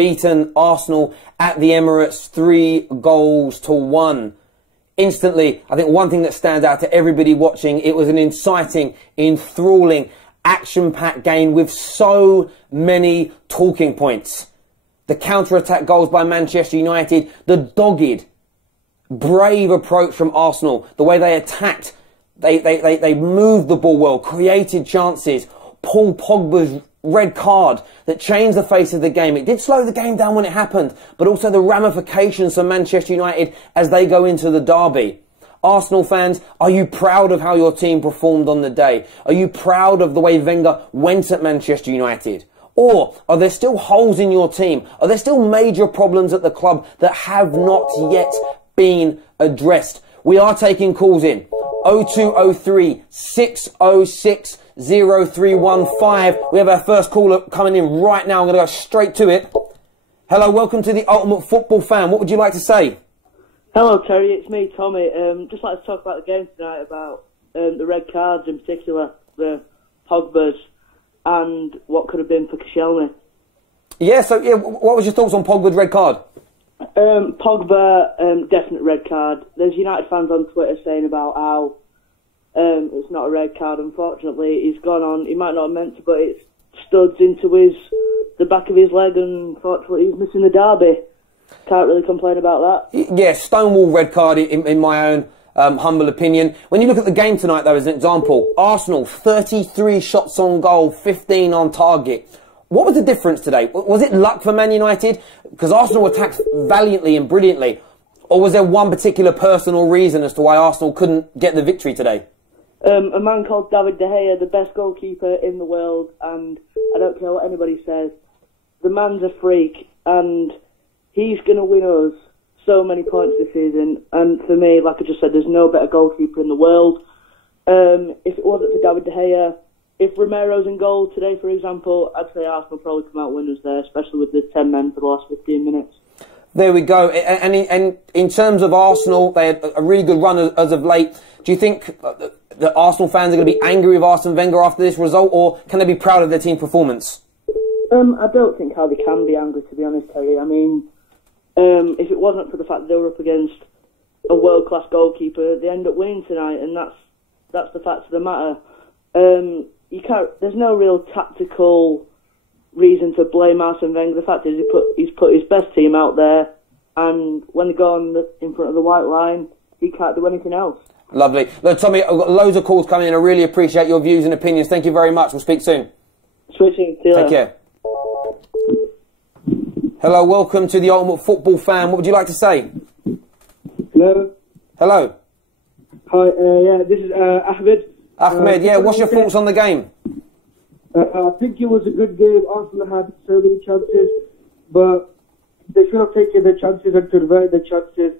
beaten Arsenal at the Emirates 3-1. Instantly, I think one thing that stands out to everybody watching, it was an inciting, enthralling, action-packed game with so many talking points. The counter-attack goals by Manchester United, the dogged, brave approach from Arsenal, the way they attacked, they moved the ball well, created chances. Paul Pogba's red card that changed the face of the game. It did slow the game down when it happened, but also the ramifications for Manchester United as they go into the derby. Arsenal fans, are you proud of how your team performed on the day? Are you proud of the way Wenger went at Manchester United? Or are there still holes in your team? Are there still major problems at the club that have not yet been addressed? We are taking calls in. 0203 606 0315. We have our first caller coming in right now. I'm going to go straight to it. Hello, welcome to the Ultimate Football Fan. What would you like to say? Hello, Terry. It's me, Tommy. Just like to talk about the game tonight, about the red cards in particular, the Pogba's, and what could have been for Koscielny. Yeah, so what was your thoughts on Pogba's red card? Pogba, definite red card. There's United fans on Twitter saying about how it's not a red card. Unfortunately, he's gone on. He might not have meant to, but it studs into the back of his leg, and unfortunately, he's missing the derby. Can't really complain about that. Yeah, stonewall red card in my own humble opinion. When you look at the game tonight, though, as an example, Arsenal 33 shots on goal, 15 on target. What was the difference today? Was it luck for Man United? Because Arsenal attacked valiantly and brilliantly. Or was there one particular personal reason as to why Arsenal couldn't get the victory today? A man called David De Gea, the best goalkeeper in the world, and I don't care what anybody says, the man's a freak, and he's going to win us so many points this season. And for me, like I just said, there's no better goalkeeper in the world. If it wasn't for David De Gea, if Romero's in goal today, for example, I'd say Arsenal probably come out winners there, especially with the 10 men for the last 15 minutes. There we go. And in terms of Arsenal, they had a really good run as of late. Do you think that Arsenal fans are going to be angry with Arsene Wenger after this result, or can they be proud of their team performance? I don't think how they can be angry, to be honest, Terry. I mean, if it wasn't for the fact that they were up against a world-class goalkeeper, they end up winning tonight, and that's the fact of the matter. There's no real tactical reason to blame Arsene Wenger. The fact is he's put his best team out there, and when they go in front of the white line, he can't do anything else. Lovely. Look, Tommy, I've got loads of calls coming in. I really appreciate your views and opinions. Thank you very much. We'll speak soon. Switching. See you later. Take care. Hello, welcome to the Ultimate Football Fan. What would you like to say? Hello. Hello. Hi, yeah, this is Ahmed. Ahmed, yeah, what's your thoughts on the game? I think it was a good game. Arsenal had so many chances, but they should have taken their chances and converted their chances.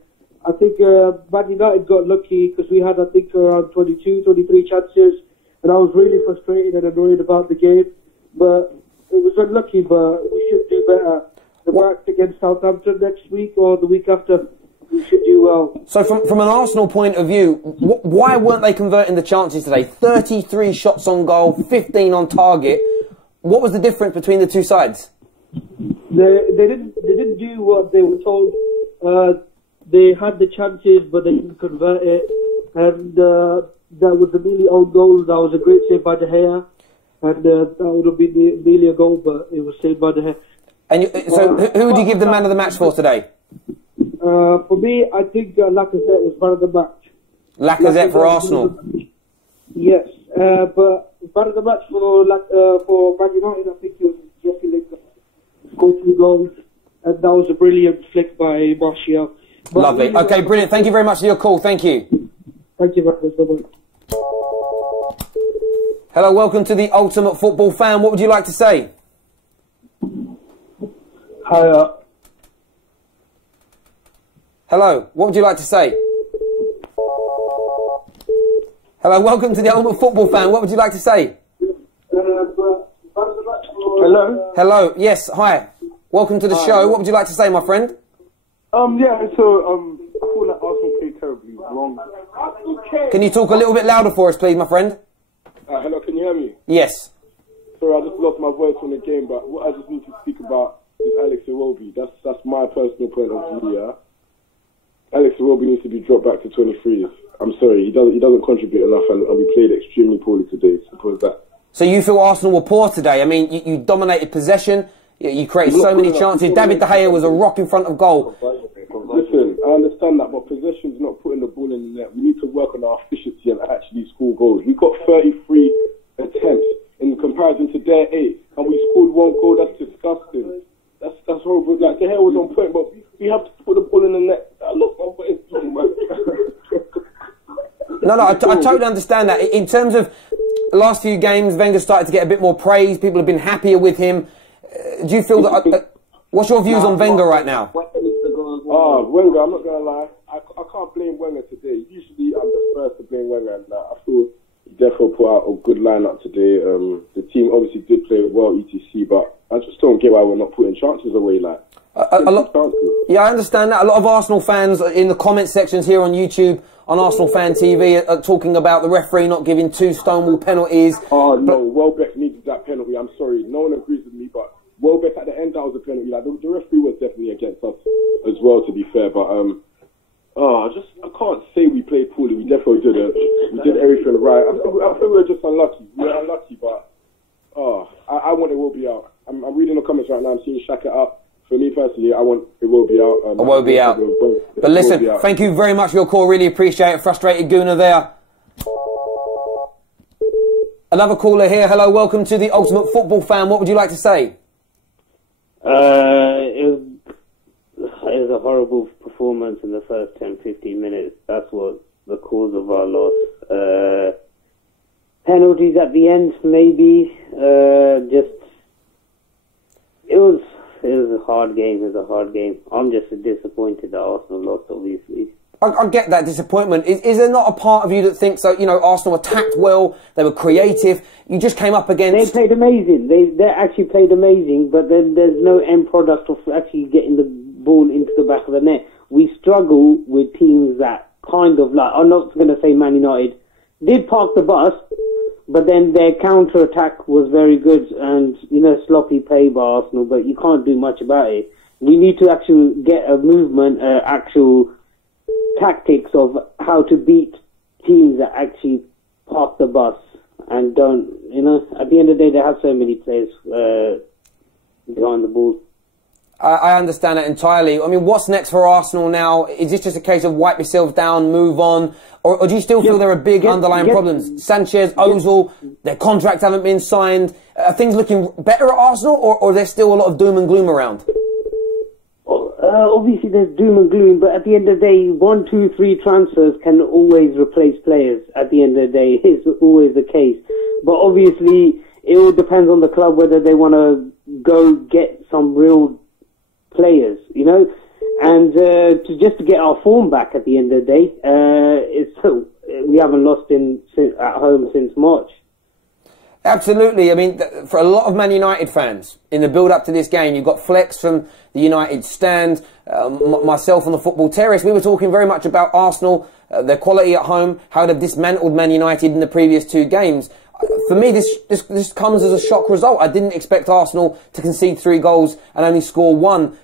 I think Man United got lucky because we had, I think, around 22, 23 chances, and I was really frustrated and annoyed about the game. But it was unlucky, but we should do better. The match against Southampton next week or the week after, we should do well. So from an Arsenal point of view, why weren't they converting the chances today? 33 shots on goal, 15 on target. What was the difference between the two sides? They didn't do what they were told. They had the chances, but they didn't convert it. And that was a nearly own goal. That was a great save by De Gea. And that would have been nearly a goal, but it was saved by De Gea. And so who would you give the man of the match for today? For me, I think Lacazette was man of the match. Lacazette for Arsenal? Yes. But man of the match for Man United, I think it was Jesse Lingard. Scored 2 goals. And that was a brilliant flick by Martial. Lovely. Really okay, brilliant. Thank you very much for your call. Thank you. Thank you very much. Hello, welcome to the Ultimate Football Fan. What would you like to say? Hi. Hello, what would you like to say? Hello, welcome to the Ultimate Football Fan. What would you like to say? Hello. Hello. Yes. Hi. Welcome to the show. What would you like to say, my friend? Yeah. So I feel like Arsenal played terribly wrong. Can you talk a little bit louder for us, please, my friend? Hello. Can you hear me? Yes. Sorry, I just lost my voice from the game, but what I just need to speak about is Alex Iwobi. Iwobi. That's my personal point of view. Yeah, Alex Iwobi needs to be dropped back to 23s. I'm sorry, he doesn't contribute enough, and we played extremely poorly today. Suppose that. So you feel Arsenal were poor today? I mean, you dominated possession. You created so many chances. David De Gea was a rock in front of goal. Listen, I understand that, but possession's not putting the ball in the net. We need to work on our efficiency and actually score goals. We got 33 attempts in comparison to their 8, and we scored 1 goal. That's disgusting. That's horrible. Like, De Gea was on point, but we have to put the ball in the net. Look, No, I totally understand that. In terms of the last few games, Wenger started to get a bit more praise. People have been happier with him. Do you feel that... what's your views on Wenger right now? Wenger, I'm not going to lie. I can't blame Wenger today. Usually I'm the first to blame Wenger, and I feel he definitely put out a good lineup today. The team obviously did play well, etc., but I just don't get why we're not putting chances away. Like, yeah, I understand that. A lot of Arsenal fans in the comment sections here on YouTube, on ArsenalFanTV, are talking about the referee not giving 2 Stonewall penalties. Oh, no, Welbeck needed that penalty. I'm sorry, no one agrees with me, but Welbeck at the end, that was a penalty. Like, the referee was definitely against us as well, to be fair, but I can't say we played poorly. We definitely didn't. We did everything right. I think we were just unlucky. We were unlucky, but I want Iwobi out. I'm reading the comments right now. I'm seeing Shaka out. For me personally, I want Iwobi out. Iwobi out. But listen, thank you very much for your call. Really appreciate it. Frustrated Gooner there. Another caller here. Hello, welcome to the Ultimate Football Fan. What would you like to say? It was a horrible performance in the first 10-15 minutes. That's what the cause of our loss. Penalties at the end, maybe. It was a hard game. It was a hard game. I'm just disappointed that Arsenal lost, obviously. I get that disappointment. Is there not a part of you that thinks that, Arsenal attacked well, they were creative, you just came up against... They played amazing. They actually played amazing, but then there's no end product of actually getting the ball into the back of the net. We struggle with teams that kind of like, I'm not going to say Man United, did park the bus, but then their counter-attack was very good and, sloppy play by Arsenal, but you can't do much about it. We need to actually get a movement, actual tactics of how to beat teams that actually park the bus and don't, at the end of the day, they have so many players behind the ball. I understand that entirely. I mean, what's next for Arsenal now? Is this just a case of wipe yourself down, move on? Or do you still feel there are big underlying problems? Sanchez, Ozil, their contracts haven't been signed. Are things looking better at Arsenal, or there's still a lot of doom and gloom around? Obviously, there's doom and gloom, but at the end of the day, 1, 2, 3 transfers can always replace players. At the end of the day, it's always the case. But obviously, it all depends on the club whether they want to go get some real players, and to get our form back at the end of the day. We haven't lost at home since March. Absolutely. I mean, for a lot of Man United fans, in the build-up to this game, you've got Flex from the United stand, myself on the Football Terrace. We were talking very much about Arsenal, their quality at home, how they've dismantled Man United in the previous 2 games. For me, this comes as a shock result. I didn't expect Arsenal to concede 3 goals and only score 1.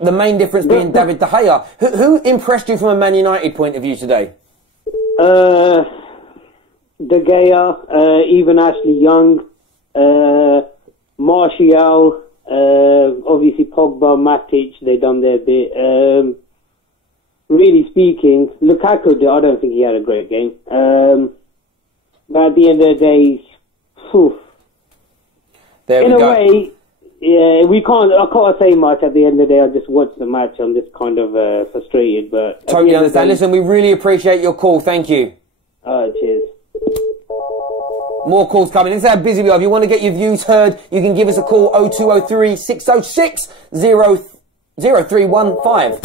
The main difference being David De Gea. Who impressed you from a Man United point of view today? De Gea, even Ashley Young, Martial, obviously Pogba, Matic, they done their bit. Really speaking, Lukaku, I don't think he had a great game. But at the end of the day, in a way, yeah, I can't say much. At the end of the day, I just watched the match. I'm just kind of frustrated, but totally understand. Listen, we really appreciate your call. Thank you. Cheers. More calls coming. This is how busy we are. If you want to get your views heard, you can give us a call 0203 606 0315.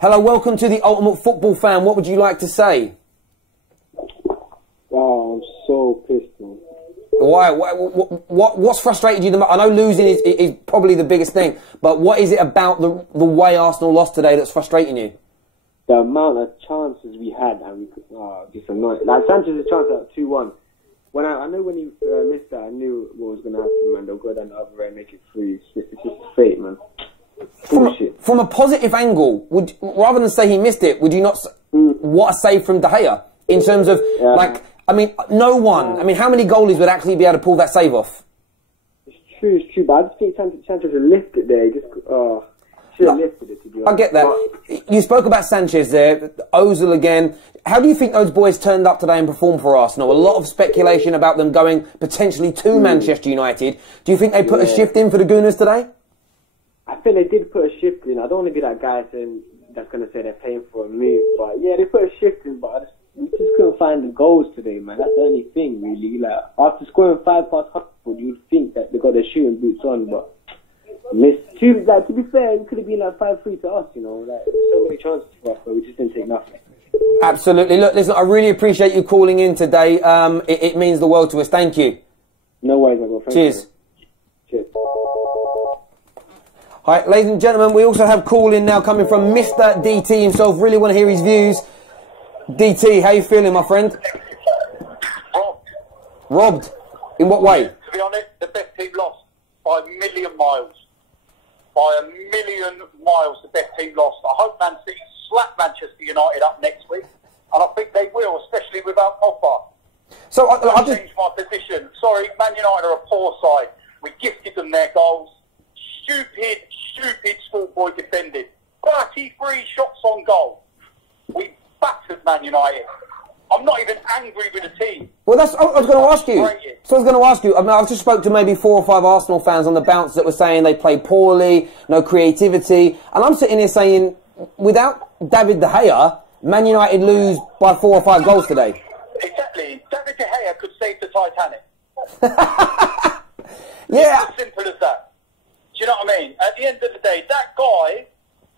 Hello, welcome to the Ultimate Football Fan. What would you like to say? Wow, I'm so pissed, man. Why? What's frustrated you the most? I know losing is probably the biggest thing, but what is it about the way Arsenal lost today that's frustrating you? The amount of chances we had, and we could, just annoying. Like Sanchez's chance at 2-1. I know when he missed that, I knew what was going to happen, man. They'll go down the other way and make it 3. It's just fate, man. From a positive angle, rather than say he missed it, would you not? What a save from De Gea in terms of like. I mean, no one. I mean, how many goalies would actually be able to pull that save off? It's true, but I just think Sanchez would lift it there. Just should have lifted it, to be honest. I get that. You spoke about Sanchez there, Ozil again. How do you think those boys turned up today and performed for Arsenal? A lot of speculation about them going potentially to Manchester United. Do you think they put a shift in for the Gooners today? I think they did put a shift in. I don't want to be that guy that's going to say they're paying for a move, but yeah, they put a shift in, but we just couldn't find the goals today, man. That's the only thing, really. Like, after scoring 5 past Huntford, you'd think that they got their shooting boots on, but missed. To be fair, it could have been like 5-3 to us, you know. Like, there's so many chances for us, but we just didn't take nothing. Absolutely. Look, listen, I really appreciate you calling in today. It means the world to us. Thank you. No worries, my bro. Cheers. Cheers. Hi, ladies and gentlemen, we also have call-in now coming from Mr. DT himself. Really want to hear his views. DT, how you feeling, my friend? Robbed. Robbed? In what way? To be honest, the best team lost by a million miles. By a million miles, the best team lost. I hope Man City slap Manchester United up next week, and I think they will, especially without Pogba. So I just changed my position. Sorry, Man United are a poor side. We gifted them their goals. Stupid schoolboy defended. 33 shots on goal. We battered Man United. I'm not even angry with the team. Well, I was going to ask you. So I was going to ask you. I mean, I've just spoke to maybe 4 or 5 Arsenal fans on the bounce that were saying they played poorly, no creativity, and I'm sitting here saying, without David De Gea, Man United lose by 4 or 5 goals today. Exactly. David De Gea could save the Titanic. Yeah. It's as simple as that. Do you know what I mean? At the end of the day, that guy,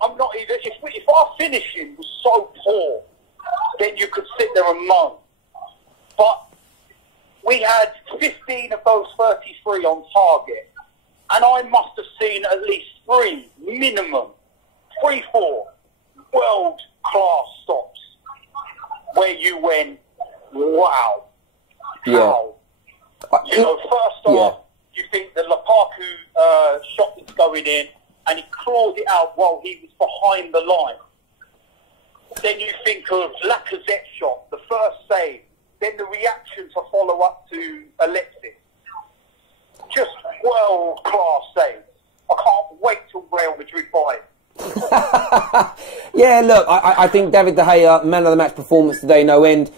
I'm not even... If our finishing was so poor, then you could sit there and moan. But we had 15 of those 33 on target. And I must have seen at least 3, minimum, 3, 4 world-class stops where you went, wow. How? You know, first off, you think the Lukaku shot that's going in, and he clawed it out while he was behind the line. Then you think of Lacazette's shot, the first save, then the reaction to follow up to Alexis. Just world-class saves. I can't wait till Real Madrid buy it. Yeah, look, I think David De Gea, man of the match performance today, no end.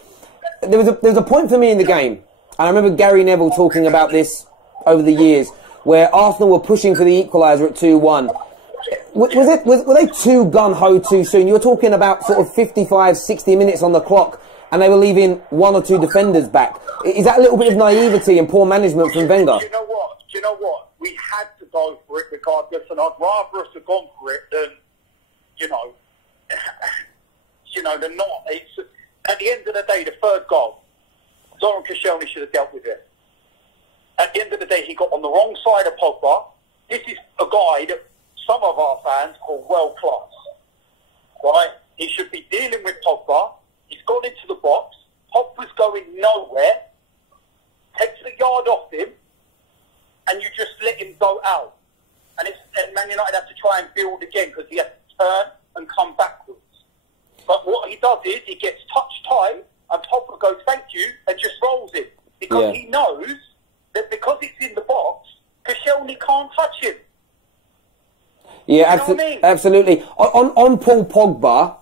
There was a point for me in the game, and I remember Gary Neville talking about this over the years, where Arsenal were pushing for the equaliser at 2-1. Were they too gun-ho too soon? You were talking about sort of 55, 60 minutes on the clock, and they were leaving 1 or 2 defenders back. Is that a little bit of naivety and poor management from Wenger? Do you know what? We had to go for it regardless, and I'd rather us have gone for it than, than not. It's, at the end of the day, the third goal, Zoran Koscielny should have dealt with it. At the end of the day, he got on the wrong side of Pogba. This is a guy that some of our fans call world class. Right? He should be dealing with Pogba. He's gone into the box. Pogba's going nowhere. Takes the yard off him, and you just let him go out. And Man United have to try and build again because he has to turn and come backwards. But what he does is he gets touch tight, and Pogba goes thank you and just rolls it because he knows that because it's in the box, Koscielny can't touch him. Yeah, absolutely. On Paul Pogba,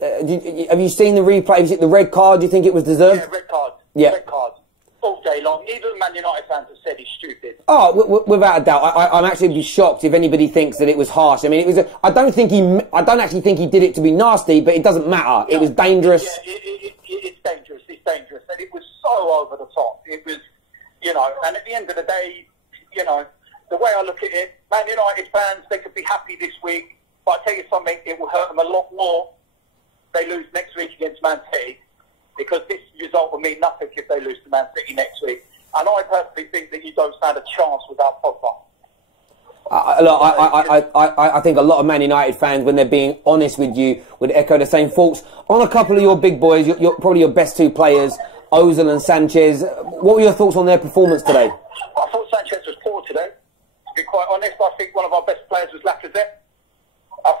have you seen the replay? Have you seen the red card? Do you think it was deserved? Yeah, red card. Yeah. Red card. All day long. Even Man United fans have said he's stupid. Oh, without a doubt. I'm actually be shocked if anybody thinks that it was harsh. I mean, it was. I don't actually think he did it to be nasty, but it doesn't matter. Yeah. It was dangerous. Yeah, it's dangerous. It's dangerous, and it was so over the top. It was, and at the end of the day, the way I look at it, Man United fans, they could be happy this week, but I tell you something, it will hurt them a lot more if they lose next week against Man City, because this result will mean nothing if they lose to Man City next week. And I personally think that you don't stand a chance without Pogba. I think a lot of Man United fans, when they're being honest with you, would echo the same thoughts. On a couple of your big boys, probably your best 2 players, Ozil and Sanchez, what were your thoughts on their performance today? I thought Sanchez was poor today. To be quite honest, I think one of our best players was Lacazette.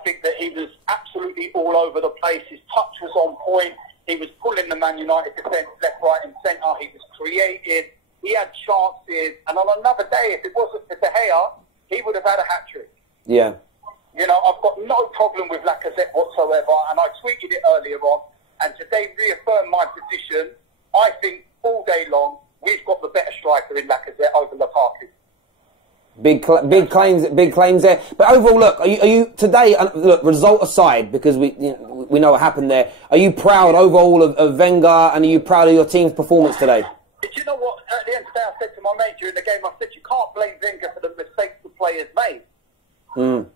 think that he was absolutely all over the place. His touch was on point. He was pulling the Man United defence left, right and centre. He was creative. He had chances. And on another day, if it wasn't for De Gea, he would have had a hat-trick. Yeah. You know, I've got no problem with Lacazette whatsoever. And I tweeted it earlier on. And today reaffirmed my position. I think all day long, we've got the better striker in Lacazette over Lukaku. Big claims there. But overall, look, are you today? Look, result aside, because we know what happened there. Are you proud overall of Wenger, and are you proud of your team's performance today? Do you know what? At the end of the day, I said to my mate during the game, I said you can't blame Wenger for the mistakes the players made. You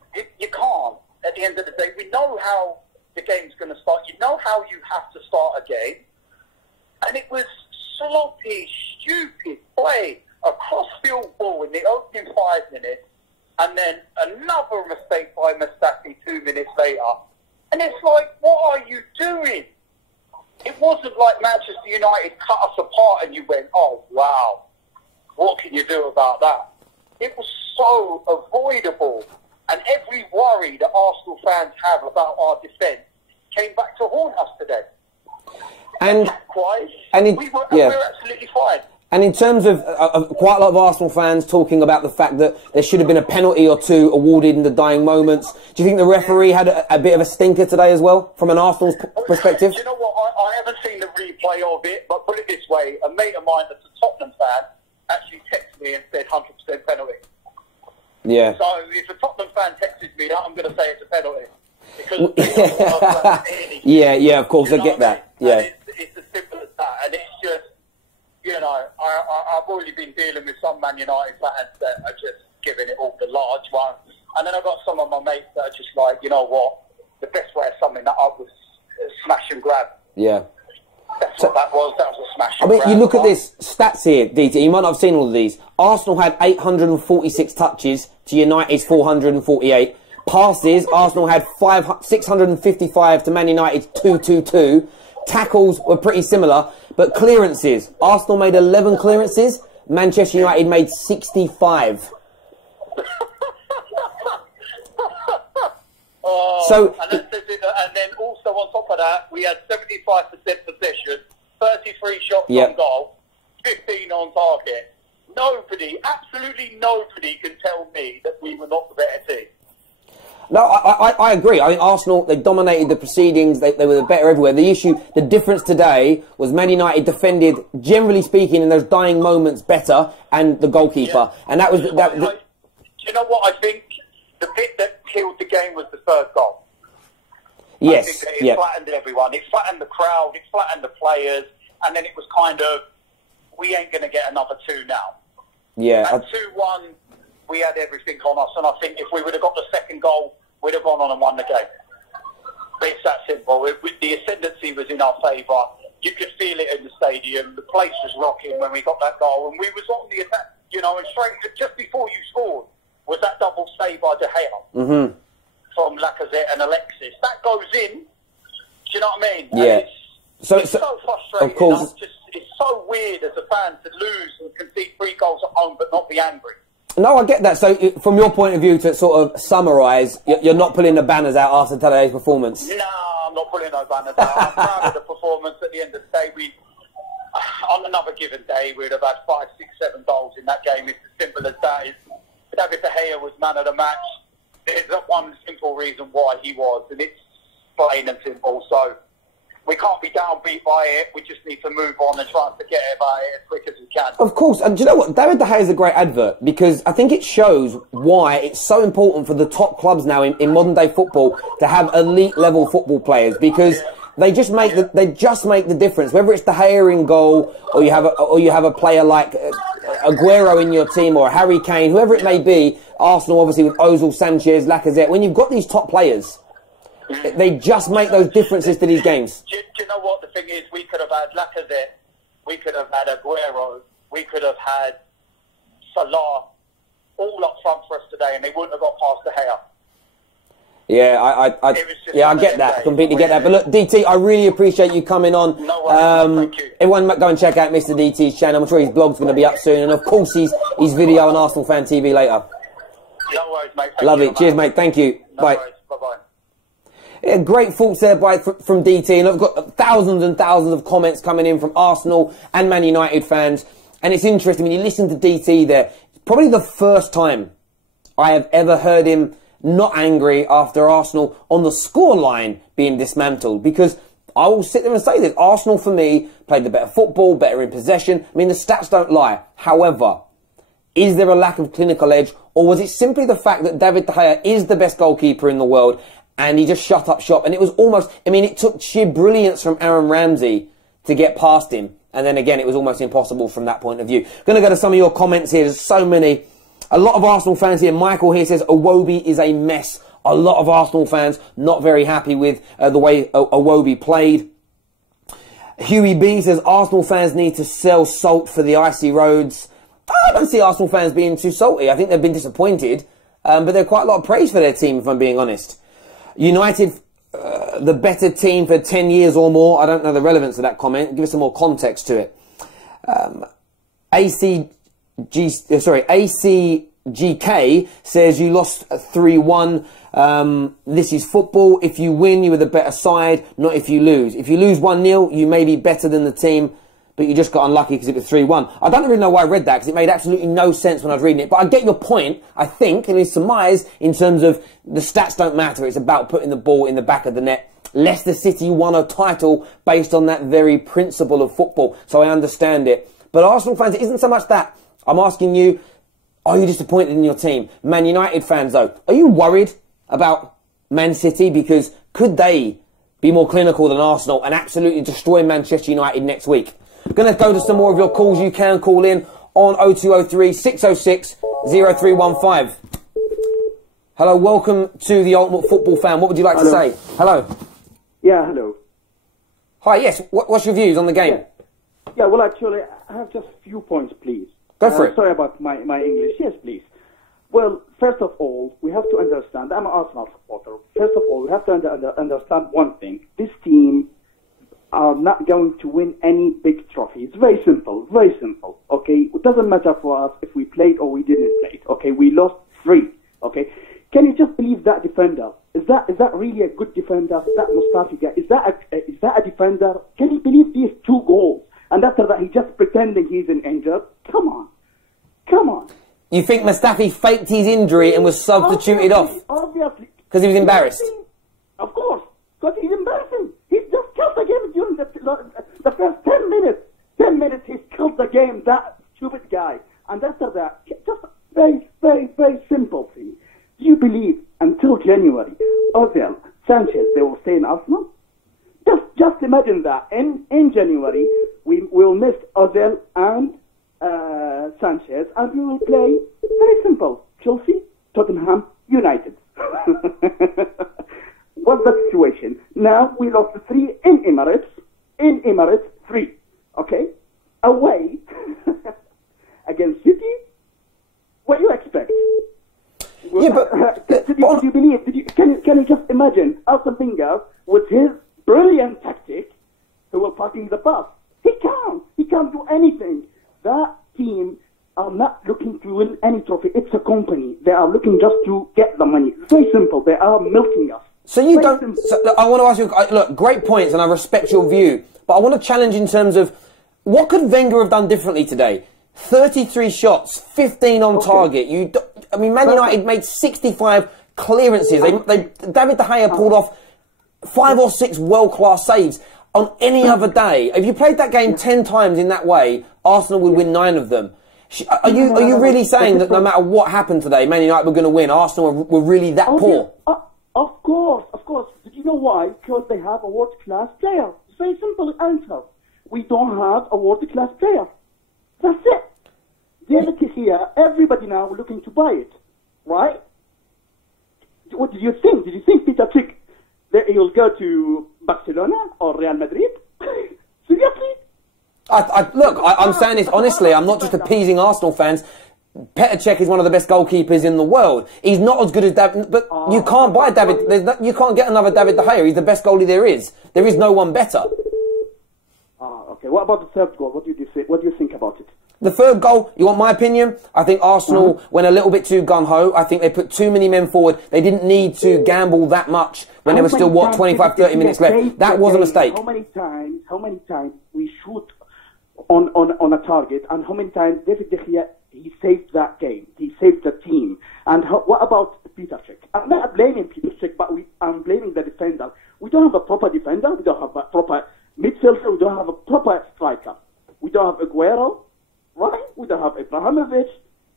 can't. At the end of the day, we know how the game's going to start. You know how you have to start a game, and it was sloppy, stupid play. A cross-field ball in the opening 5 minutes, and then another mistake by Mustafi 2 minutes later. And it's like, what are you doing? It wasn't like Manchester United cut us apart and you went, oh, wow, what can you do about that? It was so avoidable. And every worry that Arsenal fans have about our defence came back to haunt us today. And we're absolutely fine. And in terms of quite a lot of Arsenal fans talking about the fact that there should have been a penalty or two awarded in the dying moments, do you think the referee had a bit of a stinker today as well, from an Arsenal perspective? Do you know what? I haven't seen the replay of it, but put it this way, a mate of mine that's a Tottenham fan actually texted me and said 100% penalty. Yeah. So if a Tottenham fan texts me that, I'm going to say it's a penalty. Because yeah, of course, I get that. Yeah. It's as simple as that, and it's just, you know, I've already been dealing with some Man United fans that are just giving it all the large one. And then I've got some of my mates that are just like, you know what, the best way of summing that up was smash and grab. Yeah. That's what that was. That was a smash and grab. I mean, you look at this stats here, DT, you might not have seen all of these. Arsenal had 846 touches to United's 448. Passes, Arsenal had 655 to Man United's 222. Tackles were pretty similar, but clearances, Arsenal made 11 clearances, Manchester United made 65. And then also on top of that, we had 75% possession, 33 shots on goal, 15 on target. Nobody, absolutely nobody can tell me that we were not the better team. No, I agree. I mean, Arsenal, they dominated the proceedings. They were better everywhere. The difference today was Man United defended, generally speaking, in those dying moments better, and the goalkeeper. Yeah. And that was... do you know what I think? The bit that killed the game was the third goal. Yes. I think that it flattened everyone. It flattened the crowd. It flattened the players. And then it was kind of, we ain't going to get another 2 now. Yeah. And 2-1... we had everything on us, and I think if we would have got the second goal, we'd have gone on and won the game. It's that simple. The ascendancy was in our favour. You could feel it in the stadium. The place was rocking when we got that goal, and we was on the attack, you know, and straight just before you scored was that double save by De Gea from Lacazette and Alexis. That goes in. Do you know what I mean? Yeah. It's so frustrating. Of course. It's so weird as a fan to lose and concede 3 goals at home but not be angry. No, I get that. So, from your point of view, to sort of summarise, you're not pulling the banners out after today's performance? No, I'm not pulling no banners out. I'm proud of the performance. At the end of the day, on another given day, we'd have had 5, 6, 7 goals in that game. It's as simple as that. David De Gea was man of the match. There's one simple reason why he was, and it's plain and simple. So, we can't be downbeat by it. We just need to move on and try and forget about it as quick as we can. Of course. And do you know what? David De Gea is a great advert, because I think it shows why it's so important for the top clubs now in modern day football to have elite level football players, because they just make the difference. Whether it's De Gea in goal, or you have a player like Aguero in your team, or Harry Kane, whoever it may be. Arsenal obviously with Ozil, Sanchez, Lacazette. When you've got these top players, they just make those differences to these games. Do you know what the thing is? We could have had Lacazette, we could have had Aguero, we could have had Salah all up front for us today, and they wouldn't have got past De Gea. Yeah, I get that. Completely get that. But look, DT, I really appreciate you coming on. No worries, thank you. Everyone go and check out Mr. DT's channel. I'm sure his blog's going to be up soon. And of course, his video on ArsenalFanTV later. No worries, mate. Love it. Cheers, mate. Thank you. Bye. Bye-bye. Yeah, great thoughts there from DT, and I've got thousands and thousands of comments coming in from Arsenal and Man United fans, and it's interesting when you listen to DT there. It's probably the first time I have ever heard him not angry after Arsenal on the scoreline being dismantled, because I will sit there and say this. Arsenal, for me, played the better football, better in possession. I mean, the stats don't lie. However, is there a lack of clinical edge, or was it simply the fact that David De Gea is the best goalkeeper in the world and he just shut up shop? And it was almost, I mean, it took sheer brilliance from Aaron Ramsey to get past him. And then again, it was almost impossible from that point of view. Going to go to some of your comments here. There's so many. A lot of Arsenal fans here. Michael here says, Iwobi is a mess. A lot of Arsenal fans not very happy with the way Iwobi played. Huey B says, Arsenal fans need to sell salt for the icy roads. I don't see Arsenal fans being too salty. I think they've been disappointed. But they're quite a lot of praise for their team, if I'm being honest. United, the better team for 10 years or more. I don't know the relevance of that comment. Give us some more context to it. ACGK says you lost 3-1. This is football. If you win, you are the better side, not if you lose. If you lose 1-0, you may be better than the team, but you just got unlucky because it was 3-1. I don't really know why I read that, because it made absolutely no sense when I was reading it. But I get your point, I think, and it's surmise in terms of the stats don't matter. It's about putting the ball in the back of the net. Leicester City won a title based on that very principle of football, so I understand it. But Arsenal fans, it isn't so much that. I'm asking you, are you disappointed in your team? Man United fans, though, are you worried about Man City? Because could they be more clinical than Arsenal and absolutely destroy Manchester United next week? Going to go to some more of your calls. You can call in on 0203 606 0315. Hello, welcome to the Ultimate Football Fan. What would you like to say? Hello. Yeah, hello. Hi, yes. What's your views on the game? Yeah, well, actually, I have just a few points, please. Go for it. Sorry about my English. Yes, please. Well, first of all, we have to understand, I'm an Arsenal supporter. First of all, we have to understand one thing. This team are not going to win any big trophy. It's very simple, okay? It doesn't matter for us if we played or we didn't play, okay? We lost 3, okay? Can you just believe that defender? Is that really a good defender? That Mustafi guy, is that a defender? Can you believe these 2 goals? And after that, he's just pretending he's injured? Come on. You think Mustafi faked his injury and was substituted off? Obviously. Because he was embarrassed? Of course. Because he's embarrassing. He's just killed the game during the first 10 minutes. 10 minutes, he's killed the game, that stupid guy. And after that, just very, very, very simple thing. Do you believe until January, Ozil, Sanchez, they will stay in Arsenal? Just imagine that. In January, we will miss Ozil and Sanchez, and we will play very simple: Chelsea, Tottenham, United. What's the situation? Now we lost 3 in Emirates. 3. Okay, away against City. What do you expect? Yeah, but did you believe? Can you just imagine Arsene Lingard with his brilliant tactic, who will passing the pass? He can't do anything. That team are not looking to win any trophy. It's a company. They are looking just to get the money. It's very simple. They are milking us. So you don't... So I want to ask you... Look, great points, and I respect your view. But I want to challenge in terms of... What could Wenger have done differently today? 33 shots, 15 on target. I mean, Man United made 65 clearances. David De Gea pulled off 5 or 6 world-class saves. On any other day, if you played that game 10 times in that way, Arsenal would win 9 of them. Are you really saying that no matter what happened today, Man United were going to win? Arsenal were really that poor? Of course. Did you know why? Because they have a world-class player. It's very simple answer. We don't have a world-class player. That's it. The other is here. Everybody now looking to buy it, right? What did you think? Did you think Peter Cech that he will go to Barcelona or Real Madrid? Seriously? Look, I'm saying this honestly. I'm not just appeasing Arsenal fans. Petr Cech is one of the best goalkeepers in the world. He's not as good as David, but you can't buy David. You can't get another David De Gea. He's the best goalie there is. There is no one better. Okay. What about the third goal? What do you think about it? The third goal, you want my opinion? I think Arsenal went a little bit too gung-ho. I think they put too many men forward. They didn't need to gamble that much when there was still, 25, 30 minutes left. That was a mistake. How many times we shoot on a target, and how many times David De Gea, he saved that game. He saved the team. And what about Peter Cech? I'm not blaming Peter Cech, but I'm blaming the defender. We don't have a proper defender. We don't have a proper midfielder. We don't have a proper striker. We don't have Aguero, right? We don't have Ibrahimovic.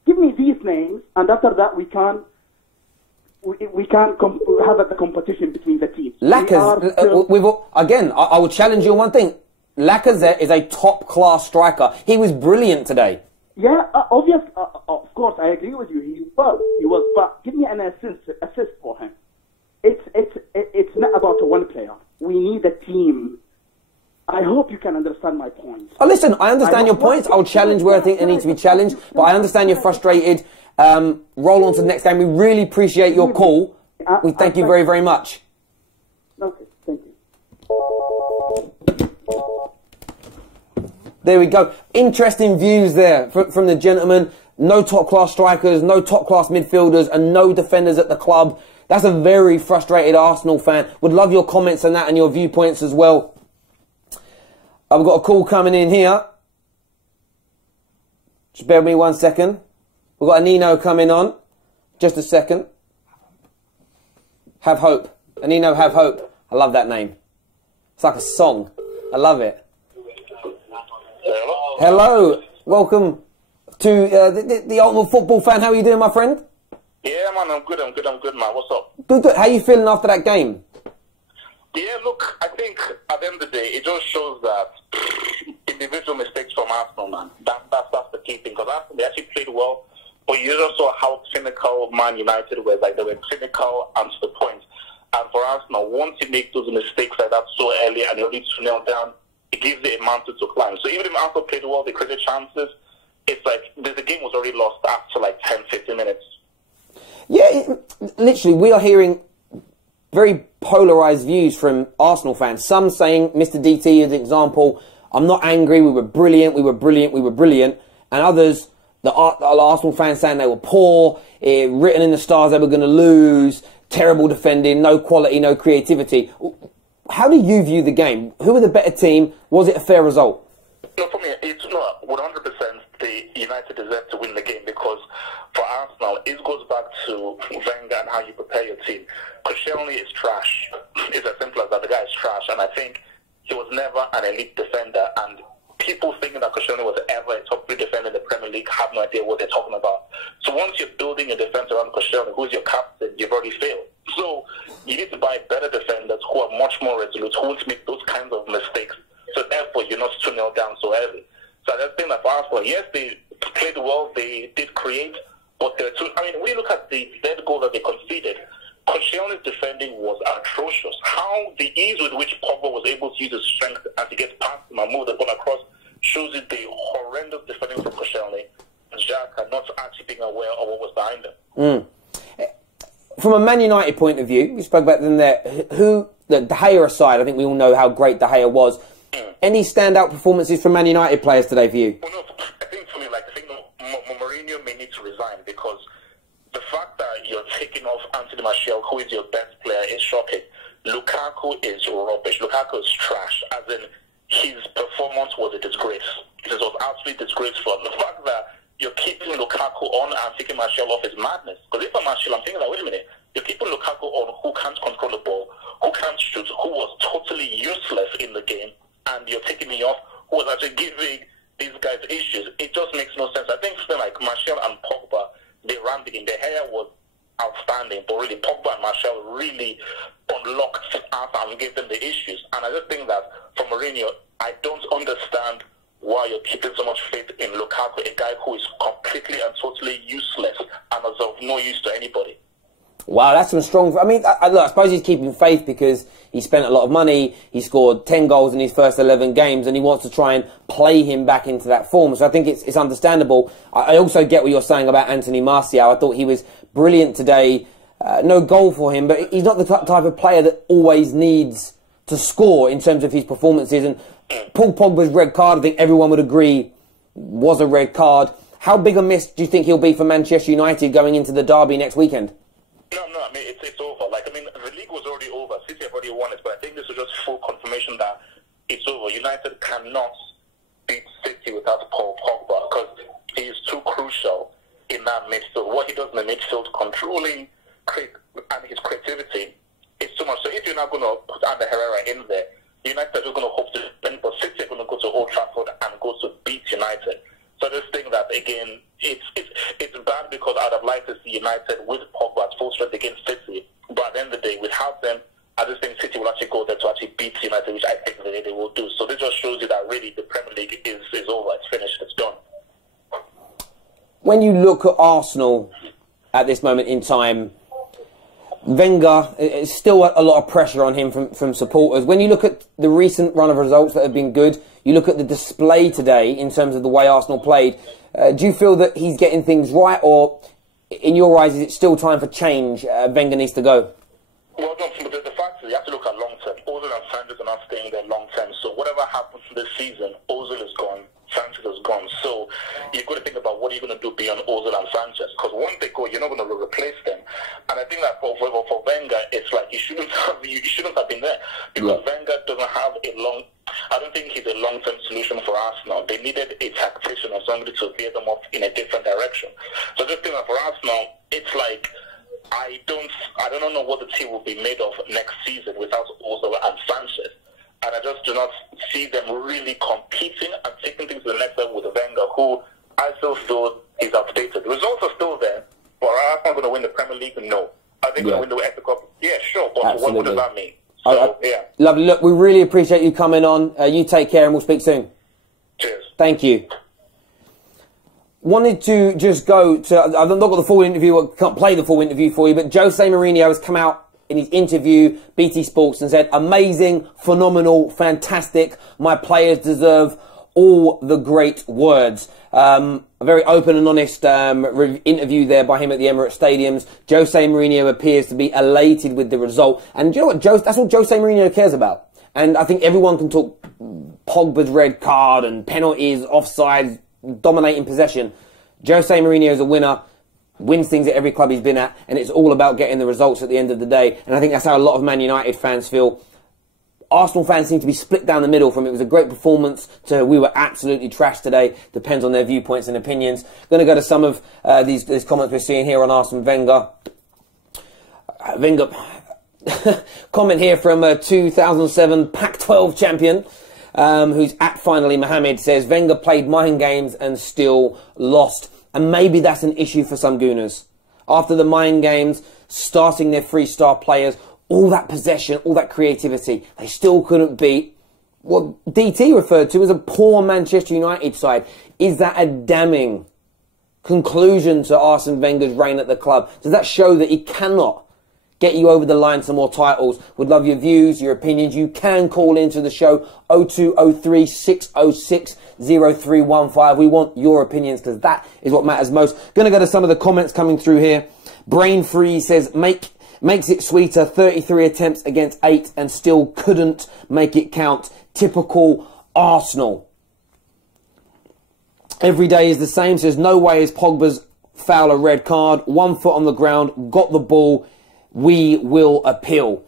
Give me these names, and after that we can have a competition between the teams. Again, I will challenge you on one thing. Lacazette is a top-class striker. He was brilliant today. Yeah, of course, I agree with you. He was, but give me an assist for him. It's not about one player. We need a team. I hope you can understand my point. Oh, listen, I understand your points. I'll challenge where I think they need to be challenged, but I understand you're frustrated. Roll on to the next game. We really appreciate your call. We thank you very, very much. Okay, thank you. There we go. Interesting views there from the gentleman. No top-class strikers, no top-class midfielders, and no defenders at the club. That's a very frustrated Arsenal fan. Would love your comments on that and your viewpoints as well. I've got a call coming in here. Just bear with me 1 second. We've got a Nino coming on. Just a second. Have Hope. A Nino, Have Hope. I love that name. It's like a song. I love it. Hello. Welcome to the Ultimate Football Fan. How are you doing, my friend? Yeah, man, I'm good, man. What's up? Good. How are you feeling after that game? Yeah, look, I think at the end of the day, it just shows that individual mistakes from Arsenal, man. That's the key thing. Because Arsenal, they actually played well, but you just saw how clinical Man United was. Like, they were clinical and to the point. And for Arsenal, once you make those mistakes like that so early and you're ready to nail down, it gives it a mountain to climb. So even if Arsenal played well, they created chances, it's like the game was already lost after like 10, 15 minutes. Yeah, literally, we are hearing very polarised views from Arsenal fans. Some saying, Mr. DT is an example, I'm not angry, we were brilliant. And others, the Arsenal fans saying they were poor, written in the stars they were going to lose, terrible defending, no quality, no creativity. How do you view the game? Who were the better team? Was it a fair result? No, for me, it's not 100% the United deserve to win the game, because for Arsenal, it goes back to Wenger and how you prepare your team. Koscielny is trash. It's as simple as that. The guy is trash, and I think he was never an elite defender, and people thinking that Koscielny was ever a top 3 defender in the Premier League have no idea what they're talking about. So once you're building a defense around Koscielny, who's your captain, you've already failed. So you need to buy better defenders who are much more resolute, who won't make those kinds of mistakes. So therefore, you're not 2-0 down so early. So I just think that for Arsenal, yes, they played well, they did create, but there are two. I mean, when you look at the dead goal that they conceded, Koscielny's defending was atrocious. How the ease with which Pogba was able to use his strength and to get past him and move the ball across shows you the horrendous defending from Koscielny. Xhaka not actually being aware of what was behind him. From a Man United point of view, we spoke about them there. The De Gea aside, I think we all know how great De Gea was. Any standout performances from Man United players today for you? Well, no, I think for me, I think Mourinho may need to resign, because the fact that you're taking off Anthony Martial, who is your best player, is shocking. Lukaku is rubbish. Lukaku is trash. As in, his performance was a disgrace. It was absolutely disgraceful. The fact that you're keeping Lukaku on and taking Martial off is madness. Because if I'm Martial, I'm thinking, like, wait a minute, you're keeping Lukaku on, who can't control the ball, who can't shoot, who was totally useless in the game, and you're taking me off, who was actually giving these guys issues. It just makes no sense. I think something like Martial and Pogba, they ran the game. The hair was outstanding, but really Pogba and Martial really unlocked Arsenal and gave them the issues. And I just think that for Mourinho, I don't understand why you're keeping so much faith in Lukaku, a guy who is completely and totally useless and is of no use to anybody. Wow, that's some strong... I mean, I suppose he's keeping faith because he spent a lot of money, he scored 10 goals in his first 11 games, and he wants to try and play him back into that form. So I think it's understandable. I also get what you're saying about Anthony Martial. I thought he was brilliant today. No goal for him, but he's not the type of player that always needs to score in terms of his performances. And Paul Pogba's red card, I think everyone would agree, was a red card. How big a miss do you think he'll be for Manchester United going into the derby next weekend? No, I mean, it's over. Like, I mean, the league was already over. City have already won it, but I think this was just full confirmation that it's over. United cannot beat City without Paul Pogba because he is too crucial in that midfield. What he does in the midfield, controlling and his creativity, is too much. So if you're not going to put Ander Herrera in there, United are just going to hope to win, but City are going to go to Old Trafford and go to beat United. So I just think that, again, it's bad because I'd have liked to see United with Pogba at full strength against City. But at the end of the day, without them, I just think City will actually go there to actually beat United, which I think they will do. So this just shows you that really the Premier League is over. It's finished. It's done. When you look at Arsenal at this moment in time, Wenger, it's still a lot of pressure on him from supporters. When you look at the recent run of results that have been good, you look at the display today in terms of the way Arsenal played, do you feel that he's getting things right, or in your eyes is it still time for change? Wenger needs to go? Well, no, the fact is you have to look at long term. Ozil and Sanchez are not staying there long term. So whatever happens this season, Ozil is gone, Sanchez is gone. So you've got to think about what are you going to do beyond Ozil and Sanchez, because once they go, you're not going to replace them. And I think that for Wenger, it's like you shouldn't have been there, because Wenger doesn't have I don't think he's a long-term solution for Arsenal. They needed a tactician or somebody to veer them off in a different direction. So just think that for Arsenal, it's like I don't know what the team will be made of next season without Ozil and Sanchez. And I just do not see them really competing and taking things to the next level with Wenger, who I still feel is outdated. The results are still there, but are Arsenal going to win the Premier League? No. Are they going to win the FA Cup? Yeah, sure, but what does that mean? So, yeah. Lovely. Look, we really appreciate you coming on. You take care and we'll speak soon. Cheers. Thank you. Wanted to just go to, I've not got the full interview, I can't play the full interview for you, but Jose Mourinho has come out in his interview, BT Sports, and said, amazing, phenomenal, fantastic, my players deserve all the great words. A very open and honest interview there by him at the Emirates Stadiums. Jose Mourinho appears to be elated with the result. And do you know what? That's what Jose Mourinho cares about. And I think everyone can talk Pogba's red card and penalties, offsides, dominating possession. Jose Mourinho is a winner, wins things at every club he's been at, and it's all about getting the results at the end of the day. And I think that's how a lot of Man United fans feel. Arsenal fans seem to be split down the middle from it was a great performance to we were absolutely trashed today. Depends on their viewpoints and opinions. Going to go to some of these comments we're seeing here on Arsene Wenger. Comment here from 2007 Pac-12 champion, who's at Finally Mohammed, says Wenger played mind games and still lost. And maybe that's an issue for some Gooners. After the mind games, starting their 3-star players, all that possession, all that creativity, they still couldn't beat what DT referred to as a poor Manchester United side. Is that a damning conclusion to Arsene Wenger's reign at the club? Does that show that he cannot get you over the line to more titles? Would love your views, your opinions. You can call into the show 0203 606 0315. We want your opinions because that is what matters most. Going to go to some of the comments coming through here. Brain Free says, makes it sweeter, 33 attempts against 8 and still couldn't make it count. Typical Arsenal. Every day is the same, says no way is Pogba's foul a red card. 1 foot on the ground, got the ball. We will appeal.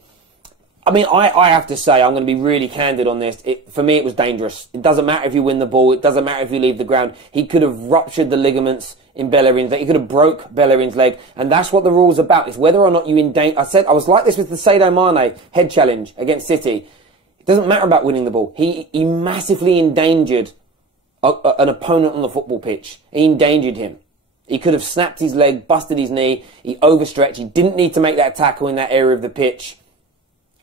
I mean, I have to say, I'm going to be really candid on this. For me, it was dangerous. It doesn't matter if you win the ball. It doesn't matter if you leave the ground. He could have ruptured the ligaments in Bellerin's leg. He could have broke Bellerin's leg. And that's what the rule's about. It's whether or not you endanger. I was like this with the Sadio Mane head challenge against City. It doesn't matter about winning the ball. He massively endangered an opponent on the football pitch. He endangered him. He could have snapped his leg, busted his knee. He overstretched. He didn't need to make that tackle in that area of the pitch.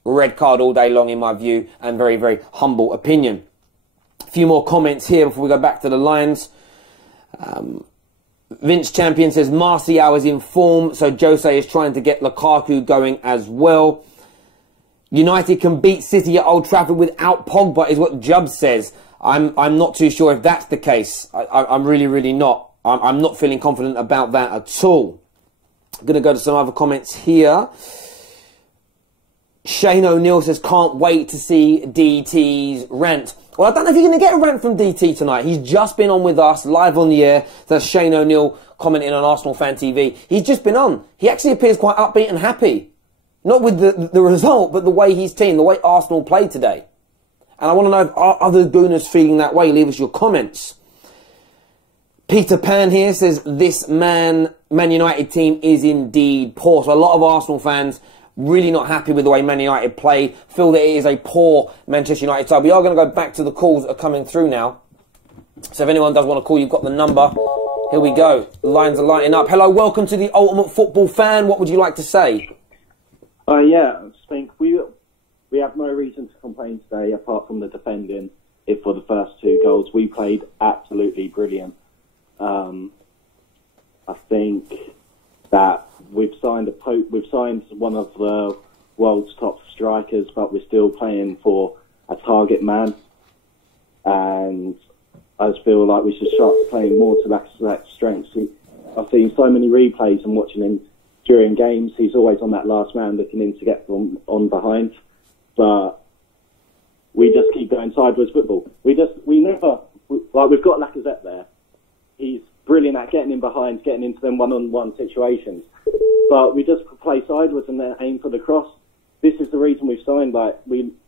Red card all day long, in my view, and very, very humble opinion. A few more comments here before we go back to the lines. Vince Champion says Martial is in form, so Jose is trying to get Lukaku going as well. United can beat City at Old Trafford without Pogba, is what Jubb says. I'm not too sure if that's the case. I'm really, really not. I'm not feeling confident about that at all. I'm going to go to some other comments here. Shane O'Neill says, can't wait to see DT's rant. Well, I don't know if you're going to get a rant from DT tonight. He's just been on with us, live on the air. That's Shane O'Neill commenting on ArsenalFanTV. He's just been on. He actually appears quite upbeat and happy. Not with the result, but the way his team, the way Arsenal played today. And I want to know if other Gooners feeling that way. Leave us your comments. Peter Pan here says, this Man United team is indeed poor. So a lot of Arsenal fans really not happy with the way Man United play, feel that it is a poor Manchester United side. We are going to go back to the calls that are coming through now. So if anyone does want to call, you've got the number. Here we go. The lines are lighting up. Hello, welcome to the Ultimate Football Fan. What would you like to say? Yeah, I just think we have no reason to complain today apart from the defending. If for the first two goals, we played absolutely brilliant. I think that we've signed one of the world's top strikers, but we're still playing for a target man. And I just feel like we should start playing more to that strength. I've seen so many replays and watching him during games. He's always on that last man looking in to get from on behind. But we just keep going sideways football. We've got Lacazette there. He's brilliant at getting in behind, getting into them one-on-one situations. But we just play sideways and then aim for the cross. This is the reason we've signed.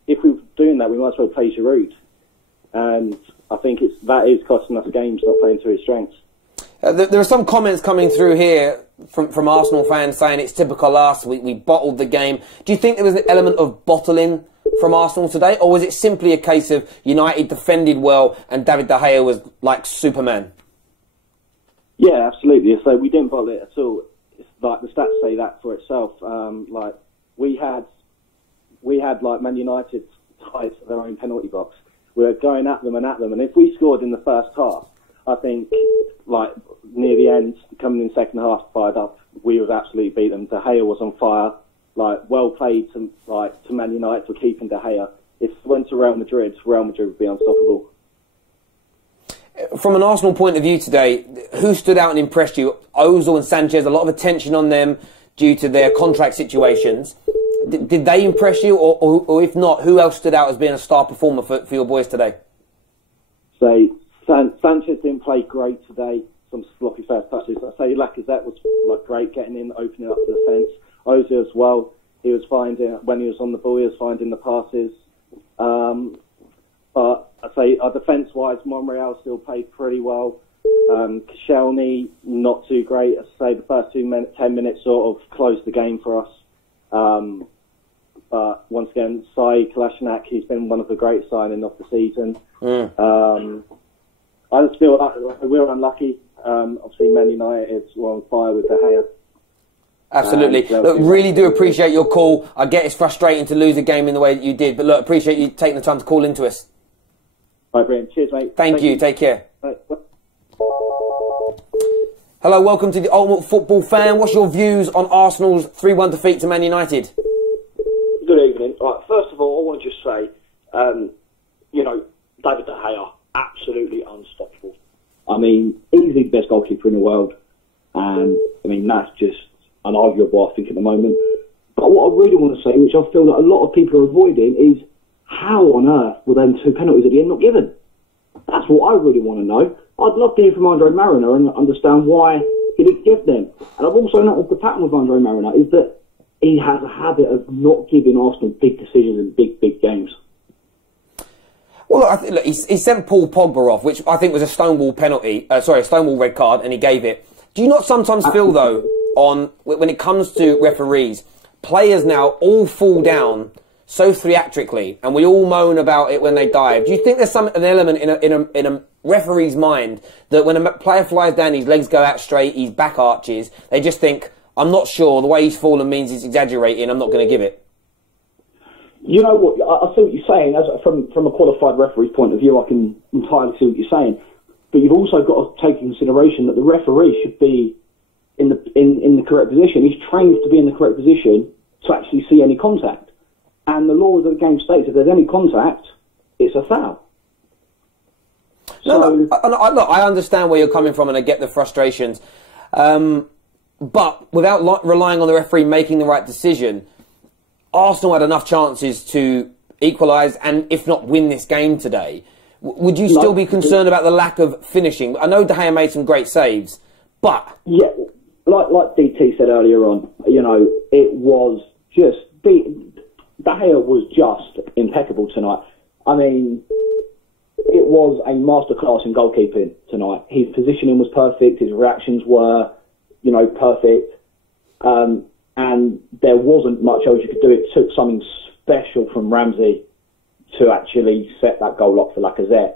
If we're doing that, we might as well play Giroud. And I think that is costing us games, not playing to his strengths. There are some comments coming through here from Arsenal fans saying it's typical us, we bottled the game. Do you think there was an element of bottling from Arsenal today, or was it simply a case of United defended well and David De Gea was like Superman? Yeah, absolutely. So we didn't bottle it at all. It's like the stats say that for itself. We had Man United tied to their own penalty box. We were going at them, and if we scored in the first half, I think near the end, coming in second half, fired up, we would absolutely beat them. De Gea was on fire. Well played to Man United for keeping De Gea. If it went to Real Madrid would be unstoppable. From an Arsenal point of view today, who stood out and impressed you? Ozil and Sanchez, a lot of attention on them due to their contract situations. Did they impress you? Or if not, who else stood out as being a star performer for your boys today? Sanchez didn't play great today. Some sloppy first touches. I say Lacazette was great, getting in, opening up the defence. Ozil as well. He was finding, when he was on the ball, he was finding the passes. But I say defence-wise, Monreal still played pretty well. Koscielny, not too great. I say the first 10 minutes sort of closed the game for us. But once again, Kolasinac, he's been one of the great signings of the season. I just feel like we're unlucky. Obviously, Man United were on fire with De Gea. Absolutely. Look, really do appreciate your call. I get it's frustrating to lose a game in the way that you did, but look, appreciate you taking the time to call into us. All right, brilliant. Cheers, mate. Thank you. Take care. Right. Hello, welcome to the Ultimate Football Fan. What's your views on Arsenal's 3-1 defeat to Man United? Good evening. Right, first of all, I want to just say, David De Gea, absolutely unstoppable. I mean, easily the best goalkeeper in the world. And, that's just unarguable, I think, at the moment. But what I really want to say, which I feel that a lot of people are avoiding, is how on earth were them two penalties at the end not given? That's what I really want to know. I'd love to hear from Andre Mariner and understand why he didn't give them. And I've also noticed the pattern with Andre Mariner is that he has a habit of not giving Arsenal big decisions in big games. Well, look, he sent Paul Pogba off, which I think was a Stonewall penalty. A Stonewall red card, and he gave it. Do you not sometimes feel, though, when it comes to referees, players now all fall down so theatrically, and we all moan about it when they dive? Do you think there's an element in a referee's mind that when a player flies down, his legs go out straight, his back arches, they just think, I'm not sure, the way he's fallen means he's exaggerating, I'm not going to give it? You know what, I see what you're saying. From a qualified referee's point of view, I can entirely see what you're saying. But you've also got to take into consideration that the referee should be in the correct position. He's trained to be in the correct position to actually see any contact. And the laws of the game states if there's any contact, it's a foul. Look, I understand where you're coming from and I get the frustrations. But without relying on the referee making the right decision, Arsenal had enough chances to equalise and, if not, win this game today. Would you still be concerned about the lack of finishing? I know De Gea made some great saves, but... Yeah, like DT said earlier on, you know, it was just... De Gea was just impeccable tonight. I mean, it was a masterclass in goalkeeping tonight. His positioning was perfect, his reactions were, you know, perfect, and there wasn't much else you could do. It took something special from Ramsey to actually set that goal up for Lacazette.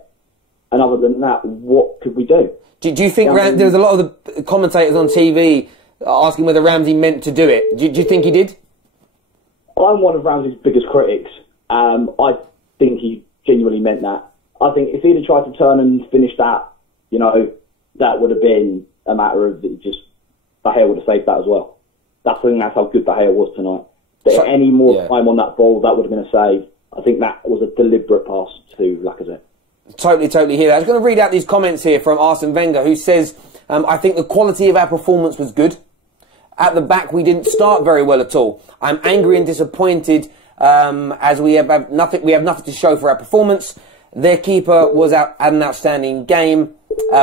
And other than that, what could we do? Do you think there was a lot of the commentators on TV asking whether Ramsey meant to do it? Do you think he did? I'm one of Ramsey's biggest critics. I think he genuinely meant that. I think if he'd have tried to turn and finish that, you know, that would have been a matter of just De Gea would have saved that as well. I think that's how good De Gea was tonight. But any more time on that ball, that would have been a save. I think that was a deliberate pass to Lacazette. Totally hear that. I was going to read out these comments here from Arsene Wenger, who says, I think the quality of our performance was good. At the back, we didn't start very well at all. I'm angry and disappointed as we have nothing to show for our performance. Their keeper had an outstanding game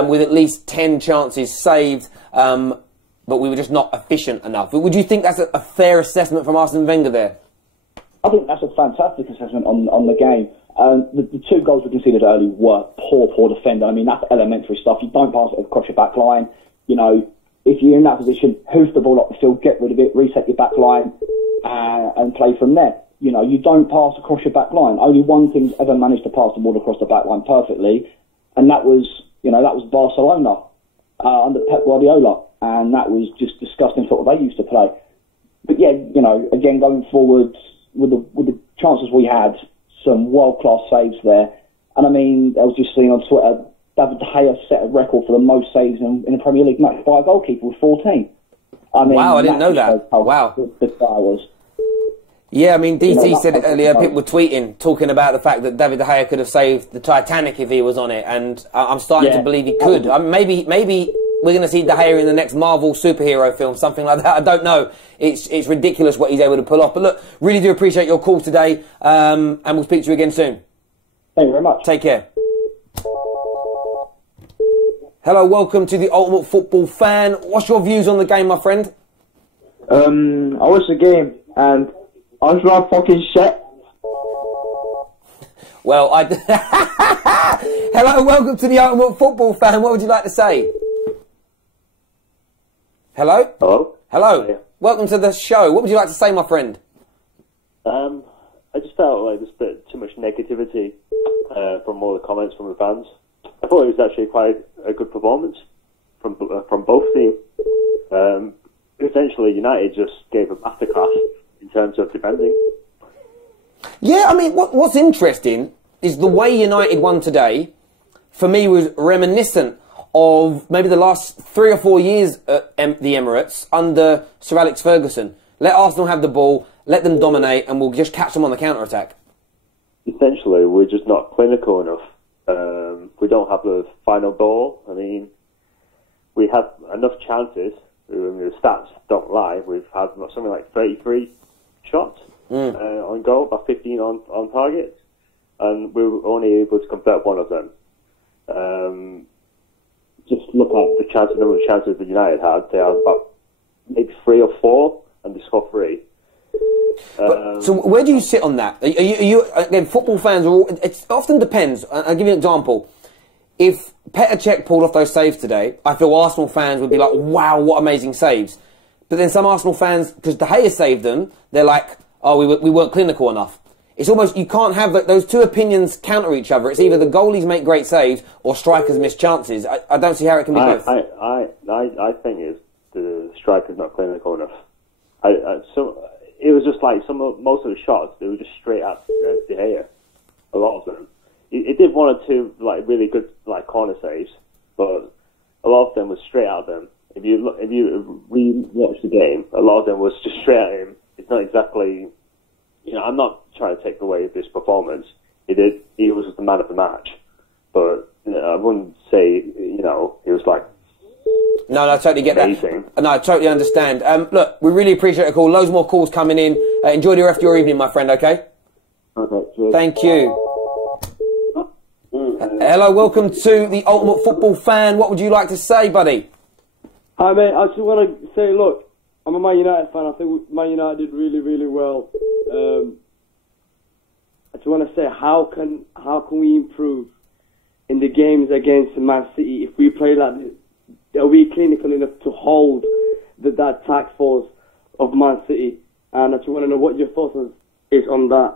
with at least 10 chances saved, but we were just not efficient enough. Would you think that's a fair assessment from Arsene Wenger there? I think that's a fantastic assessment on the game. The two goals we conceded early were poor defender. I mean, that's elementary stuff. You don't pass it across your back line. You know, if you're in that position, hoof the ball up the field, get rid of it, reset your back line, and play from there. You know, you don't pass across your back line. Only one team's ever managed to pass the ball across the back line perfectly, and that was Barcelona under Pep Guardiola, and that was just disgusting for what they used to play. But yeah, you know, again, going forward with the chances we had, some world-class saves there. And I mean, I was just seeing on Twitter, David De Gea set a record for the most saves in a Premier League match by a goalkeeper with 14. I mean, wow, I didn't know that. Wow. Good the guy was. Yeah, I mean, DT said it earlier, people were tweeting, talking about the fact that David De Gea could have saved the Titanic if he was on it, and I'm starting to believe he could. Maybe we're going to see De Gea in the next Marvel superhero film, something like that. I don't know. It's ridiculous what he's able to pull off. But look, really do appreciate your call today, and we'll speak to you again soon. Thank you very much. Take care. Hello, welcome to the Ultimate Football Fan. What's your views on the game, my friend? I watched the game, and Arsenal fucking shit. Well, hello, welcome to the Ultimate Football Fan. What would you like to say? Hello? Hello? Hello. Yeah. Welcome to the show. What would you like to say, my friend? I just felt like there's a bit too much negativity from all the comments from the fans. I thought it was actually quite a good performance from both teams. Essentially, United just gave a masterclass in terms of defending. Yeah, I mean, what's interesting is the way United won today, for me, was reminiscent of maybe the last 3 or 4 years at the Emirates under Sir Alex Ferguson. Let Arsenal have the ball, let them dominate, and we'll just catch them on the counter-attack. Essentially, we're just not clinical enough. We don't have the final ball. I mean, we have enough chances. I mean, the stats don't lie. We've had something like 33 shots on goal, about 15 on target, and we were only able to convert one of them. Just look at the number of chances that United had. They had about maybe 3 or 4, and they scored 3. So where do you sit on that? Are you again, football fans, it often depends. I'll give you an example. If Petr Cech pulled off those saves today, I feel Arsenal fans would be like, wow, what amazing saves. But then some Arsenal fans, because De Gea saved them, they're like, oh, we weren't clinical enough. It's almost, you can't have those two opinions counter each other. It's either the goalies make great saves or strikers miss chances. I don't see how it can be both. I think the striker's not clinical enough. So it was just like most of the shots, they were just straight at De Gea. A lot of them. It did 1 or 2 like really good like corner saves, but a lot of them was straight at them. If you re-watch the game, a lot of them was just straight at him. It's not exactly, you know, I'm not trying to take away this performance. He was the man of the match, but you know, I wouldn't say, you know, he was like No, I totally get that. No, I totally understand. Look, we really appreciate the call. Loads more calls coming in. Enjoy the rest of your evening, my friend, okay? Okay, thank you. Hello, welcome to the Ultimate Football Fan. What would you like to say, buddy? Hi, mate. I just want to say, look, I'm a Man United fan. I think Man United did really, really well. I just want to say, how can we improve in the games against Man City if we play like this? Are we clinical enough to hold that attack force of Man City? And I just want to know what your thoughts is on that.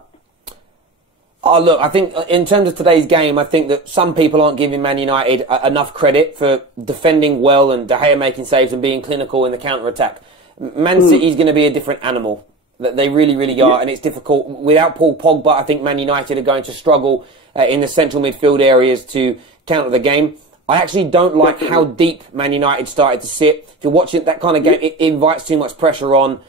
Oh, look, I think in terms of today's game, I think that some people aren't giving Man United enough credit for defending well and De Gea making saves and being clinical in the counter-attack. Man City's going to be a different animal. They really, really are, and it's difficult. Without Paul Pogba, I think Man United are going to struggle in the central midfield areas to counter the game. I actually don't like how deep Man United started to sit. If you're watching that kind of game, it invites too much pressure on.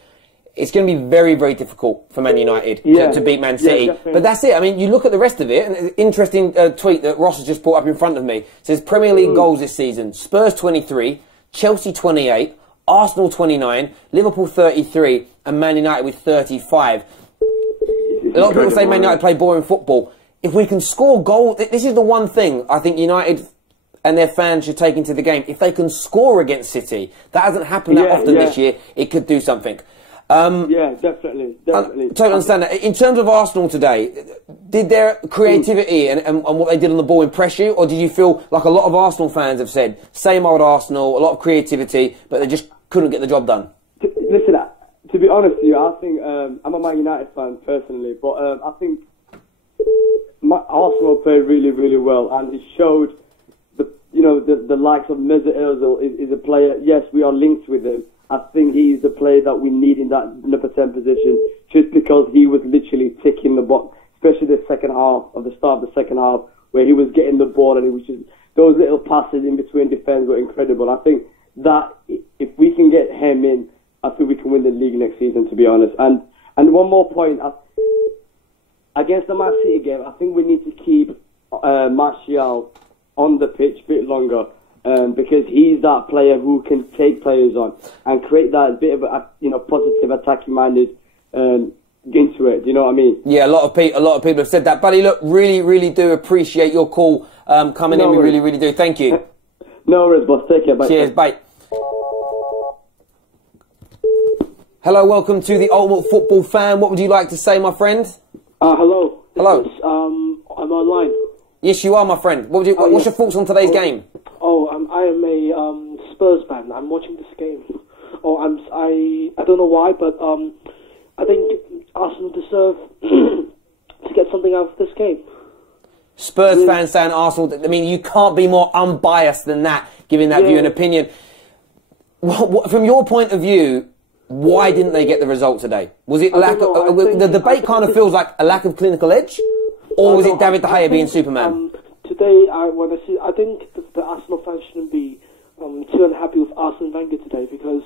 It's going to be very, very difficult for Man United to beat Man City. But that's it. I mean, you look at the rest of it, and an interesting tweet that Ross has just brought up in front of me. It says Premier League goals this season. Spurs 23, Chelsea 28, Arsenal 29, Liverpool 33, and Man United with 35. A lot of people say Man United play boring football. If we can score goals, this is the one thing I think United and their fans should take into the game. If they can score against City, that hasn't happened that often this year, it could do something. Definitely. Totally understand that. In terms of Arsenal today, did their creativity and what they did on the ball impress you, or did you feel like a lot of Arsenal fans have said, same old Arsenal, a lot of creativity, but they just couldn't get the job done? Listen, to be honest with you, I think I'm a Man United fan personally, but I think Arsenal played really, really well, and it showed the likes of Mesut Ozil is a player. Yes, we are linked with him. I think he's the player that we need in that number 10 position, just because he was literally ticking the box, especially the second half, of the start of the second half, where he was getting the ball and it was just those little passes in between defence were incredible. I think that if we can get him in, I think we can win the league next season, to be honest. And one more point, against the Man City game, I think we need to keep Martial on the pitch a bit longer. Because he's that player who can take players on and create that bit of a positive attacking-minded into it. Do you know what I mean? Yeah, a lot of people have said that, buddy. Look, really, really do appreciate your call coming in. We really, really do. Thank you. No worries, boss. Take care. Bye. Cheers. Bye. Hello, welcome to the Ultimate Football Fan. What would you like to say, my friend? Hello. Hello. I'm online. Yes, you are, my friend. What's your thoughts on today's game? I am a Spurs fan. I'm watching this game. I don't know why, but I think Arsenal deserve to get something out of this game. Spurs fans saying Arsenal. I mean, you can't be more unbiased than that, giving that view and opinion. From your point of view, why didn't they get the result today? Was it lack of the debate? Kind of feels like a lack of clinical edge, or was it David De Gea being Superman? Today, I think the Arsenal fans shouldn't be too unhappy with Arsene Wenger today, because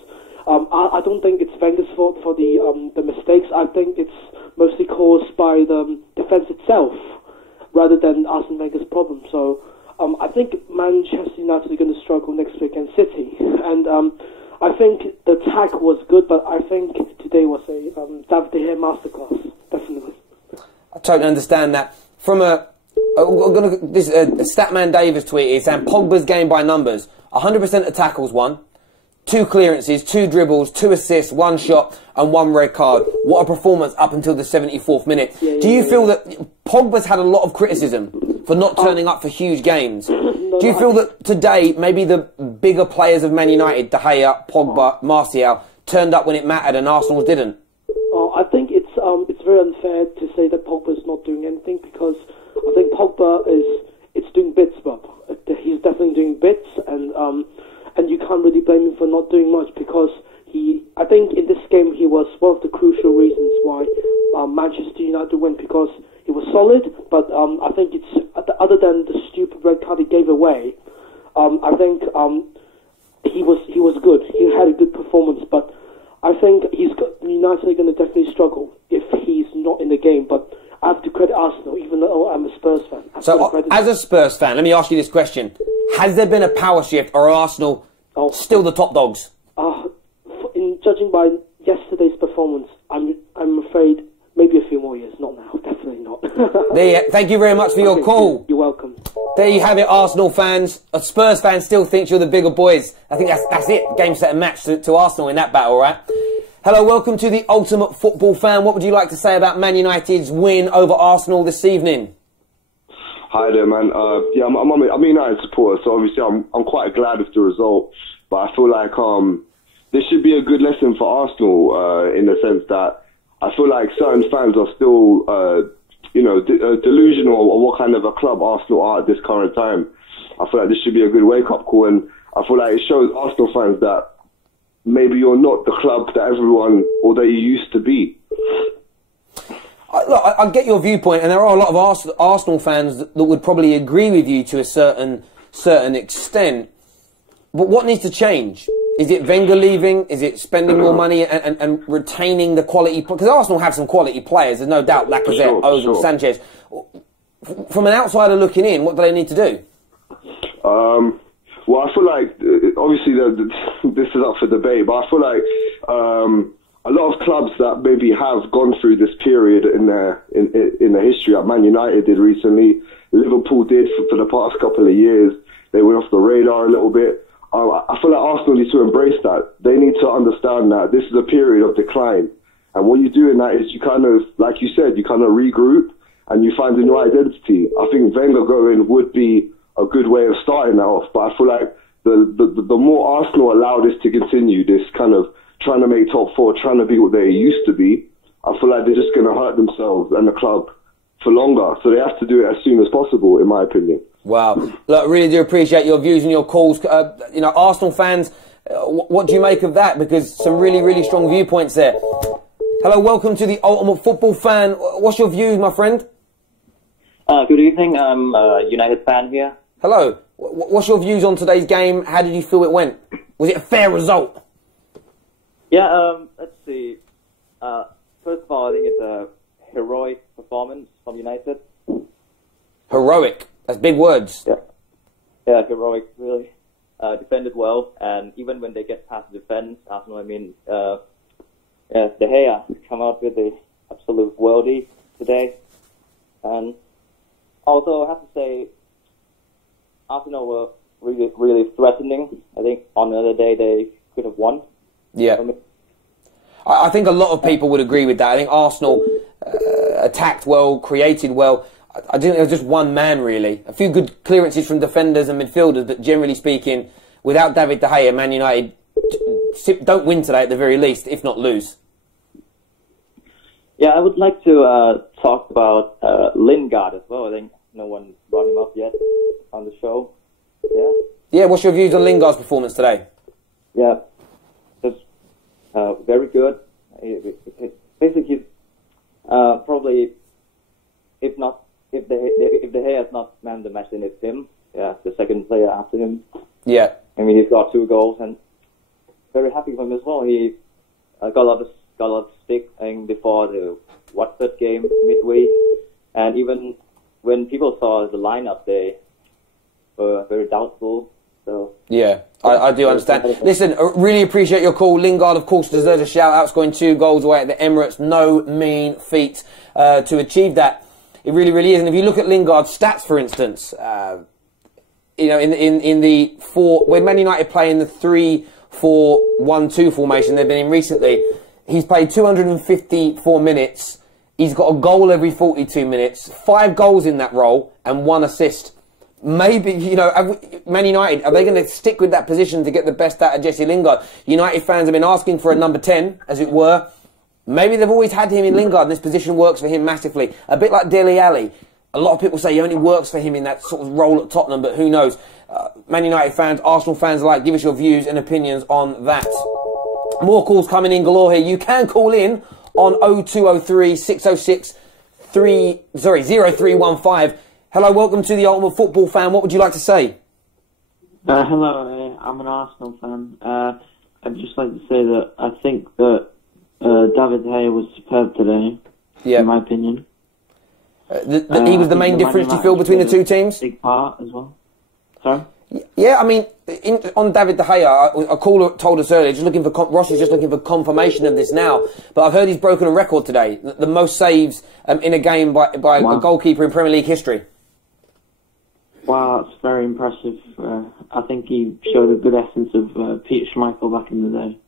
I don't think it's Wenger's fault for the mistakes. I think it's mostly caused by the defence itself, rather than Arsene Wenger's problem. So I think Manchester United are going to struggle next week against City, and I think the attack was good, but I think today was a David De Gea masterclass, definitely. I totally understand that. From Statman Davis tweeted saying Pogba's game by numbers: 100% of tackles won, 2 clearances, 2 dribbles, 2 assists, 1 shot, and 1 red card. What a performance up until the 74th minute. Do you feel that Pogba's had a lot of criticism for not turning up for huge games? Do you feel that today maybe the bigger players of Man United, De Gea, Pogba, Martial, turned up when it mattered and Arsenal didn't? I think it's very unfair to say that Pogba's not doing anything, because I think Pogba is doing bits, Bob. He's definitely doing bits, and you can't really blame him for not doing much, because I think in this game he was one of the crucial reasons why Manchester United win, because he was solid. But I think it's other than the stupid red card he gave away, I think he was good. He had a good performance, but I think United are going to definitely struggle if he's not in the game. But I have to credit Arsenal, even though I'm a Spurs fan. So, as a Spurs fan, let me ask you this question. Has there been a power shift, or Arsenal Well, still the top dogs. In judging by yesterday's performance, I'm afraid maybe a few more years. Not now, definitely not. Thank you very much for your call. You're welcome. There you have it, Arsenal fans. A Spurs fan still thinks you're the bigger boys. I think that's it. Game, set and match to Arsenal in that battle, right? Hello, welcome to the Ultimate Football Fan. What would you like to say about Man United's win over Arsenal this evening? Hi there, man. Yeah, I'm a United supporter, so obviously I'm quite glad with the result. But I feel like this should be a good lesson for Arsenal in the sense that I feel like certain fans are still, delusional of what kind of a club Arsenal are at this current time. I feel like this should be a good wake-up call, and I feel like it shows Arsenal fans that maybe you're not the club that everyone or that you used to be. Look, I get your viewpoint, and there are a lot of Arsenal fans that would probably agree with you to a certain extent. But what needs to change? Is it Wenger leaving? Is it spending more money and retaining the quality? Because Arsenal have some quality players, there's no doubt. Lacazette, Ozil, Sanchez. From an outsider looking in, what do they need to do? Well, I feel like, obviously, this is up for debate, but I feel like a lot of clubs that maybe have gone through this period in the history, like Man United did recently, Liverpool did for the past couple of years, they went off the radar a little bit. I feel like Arsenal needs to embrace that. They need to understand that this is a period of decline. And what you do in that is you kind of, like you said, you kind of regroup and you find a new identity. I think Wenger going would be a good way of starting that off. But I feel like the more Arsenal allow this to continue, this kind of trying to make top four, trying to be what they used to be, I feel like they're just going to hurt themselves and the club for longer. So they have to do it as soon as possible, in my opinion. Wow. Look, I really do appreciate your views and your calls. Arsenal fans, what do you make of that? Because some really, really strong viewpoints there. Hello, welcome to the Ultimate Football Fan. What's your views, my friend? Good evening. I'm a United fan here. Hello. What's your views on today's game? How did you feel it went? Was it a fair result? Yeah, let's see. First of all, I think it's a heroic performance from United. Heroic? That's big words. Yeah, heroic, really. Defended well, and even when they get past the defense, Arsenal, De Gea come out with the absolute worldie today. And also, I have to say, Arsenal were really, really threatening. I think on another day they could have won. Yeah. I think a lot of people would agree with that. I think Arsenal attacked well, created well. I think there was just one man, really. A few good clearances from defenders and midfielders, but generally speaking, without David De Gea, Man United don't win today at the very least, if not lose. Yeah, I would like to talk about Lingard as well. I think no one brought him up yet on the show. Yeah. Yeah, what's your views on Lingard's performance today? Yeah, just very good. Basically, probably, if De Gea has not man the match, then it's him. Yeah, the second player after him. Yeah. I mean, he's got 2 goals, and very happy for him as well. He got a lot of stick before the Watford game midweek, and even when people saw the lineup, they were very doubtful. So yeah, I do understand. Listen, I really appreciate your call. Lingard, of course, deserves a shout-out, scoring 2 goals away at the Emirates. No mean feat to achieve that. It really, really is. And if you look at Lingard's stats, for instance, in the when Man United play in the 3-4-1-2 formation they've been in recently, he's played 254 minutes. He's got a goal every 42 minutes, 5 goals in that role, and 1 assist. Maybe, Man United, are they going to stick with that position to get the best out of Jesse Lingard? United fans have been asking for a number 10, as it were. Maybe they've always had him in Lingard, and this position works for him massively. A bit like Dele Alli. A lot of people say he only works for him in that sort of role at Tottenham, but who knows? Man United fans, Arsenal fans alike, give us your views and opinions on that. More calls coming in galore here. You can call in on 0203 606 0315. Hello, welcome to the Ultimate Football Fan. What would you like to say? Hello, I'm an Arsenal fan. I'd just like to say that I think that David De Gea was superb today, in my opinion. He was the main difference, do you feel, between the two teams? Big part as well. Sorry? Yeah, I mean, on David De Gea, a caller told us earlier, Ross is just looking for confirmation of this now. But I've heard he's broken a record today, the most saves in a game by a goalkeeper in Premier League history. Wow, that's very impressive. I think he showed a good essence of Peter Schmeichel back in the day.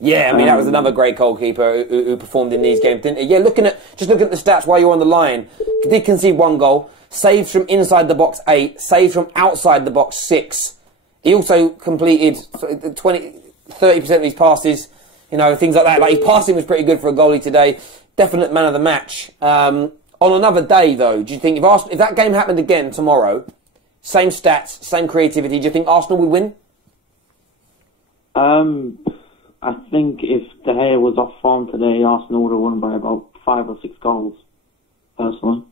Yeah, I mean, that was another great goalkeeper who performed in these games, didn't he? Yeah, looking at the stats while you're on the line, did concede 1 goal, saves from inside the box 8, saves from outside the box 6. He also completed 30% of his passes, things like that. Like, his passing was pretty good for a goalie today. Definite man of the match. On another day, though, do you think if that game happened again tomorrow, same stats, same creativity, do you think Arsenal would win? I think if De Gea was off form today, Arsenal would have won by about 5 or 6 goals, personally.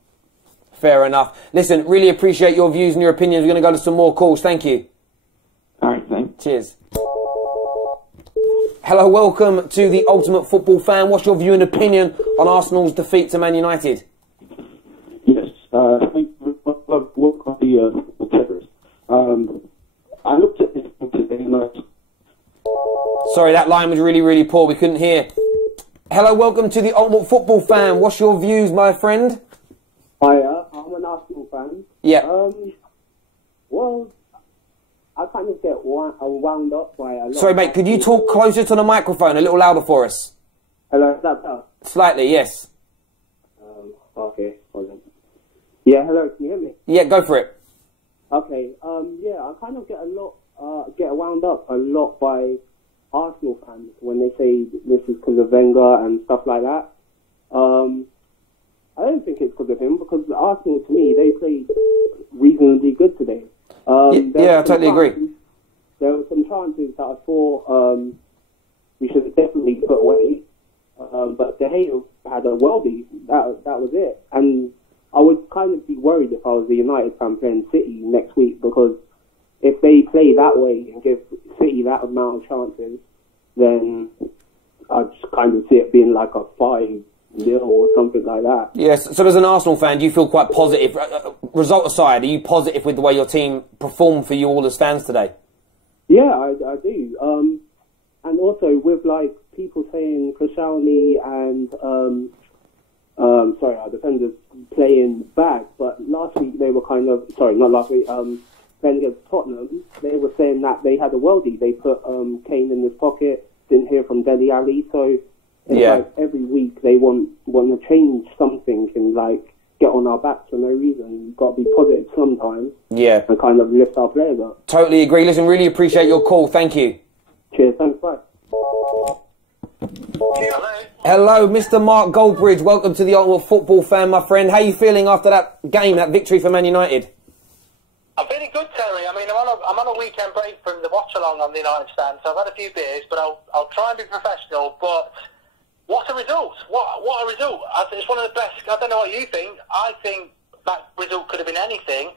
Fair enough. Listen, really appreciate your views and your opinions. We're going to go to some more calls. Thank you. All right, thanks. Cheers. Hello, welcome to the Ultimate Football Fan. What's your view and opinion on Arsenal's defeat to Man United? Yes, I think work on the terrorists. I looked at this today and Sorry, that line was really, really poor. We couldn't hear. Hello, welcome to the Ultimate Football Fan. What's your views, my friend? Hiya, I'm an Arsenal fan. Yeah. Well, I kind of get wound up by a lot. Sorry, mate, could you talk closer to the microphone, a little louder for us? Hello, is that better? Slightly, yes. Okay, hold on. Yeah, hello, can you hear me? Yeah, go for it. Okay, yeah, I kind of get wound up a lot by Arsenal fans when they say this is because of Wenger and stuff like that. I don't think it's because of him, because Arsenal, to me, they played reasonably good today. Yeah, I totally agree. There were some chances that I thought we should have definitely put away, but De Gea had a worldie. That was it. And I would kind of be worried if I was a United fan playing City next week, because if they play that way and give City that amount of chances, then I just kind of see it being like a 5-0 or something like that. Yes, so as an Arsenal fan, do you feel quite positive? Result aside, are you positive with the way your team performed for you all as fans today? Yeah, I do. And also with like people saying Koscielny and our defenders playing back, but last week they were not last week, then against Tottenham, they were saying that they had a worldie. They put Kane in his pocket, didn't hear from Dele Alli, so it's like every week they want to change something and like get on our backs for no reason. You've got to be positive sometimes. Yeah. And kind of lift our players up. Totally agree. Listen, really appreciate your call. Thank you. Cheers. Thanks. Bye. Hello, Mr. Mark Goldbridge. Welcome to the Ultimate Football Fan, my friend. How are you feeling after that game, that victory for Man United? I'm feeling good, Terry. I mean, I'm on a weekend break from the watch-along on the United stand, so I've had a few beers, but I'll try and be professional. But what a result! What a result! It's one of the best. I don't know what you think. I think that result could have been anything.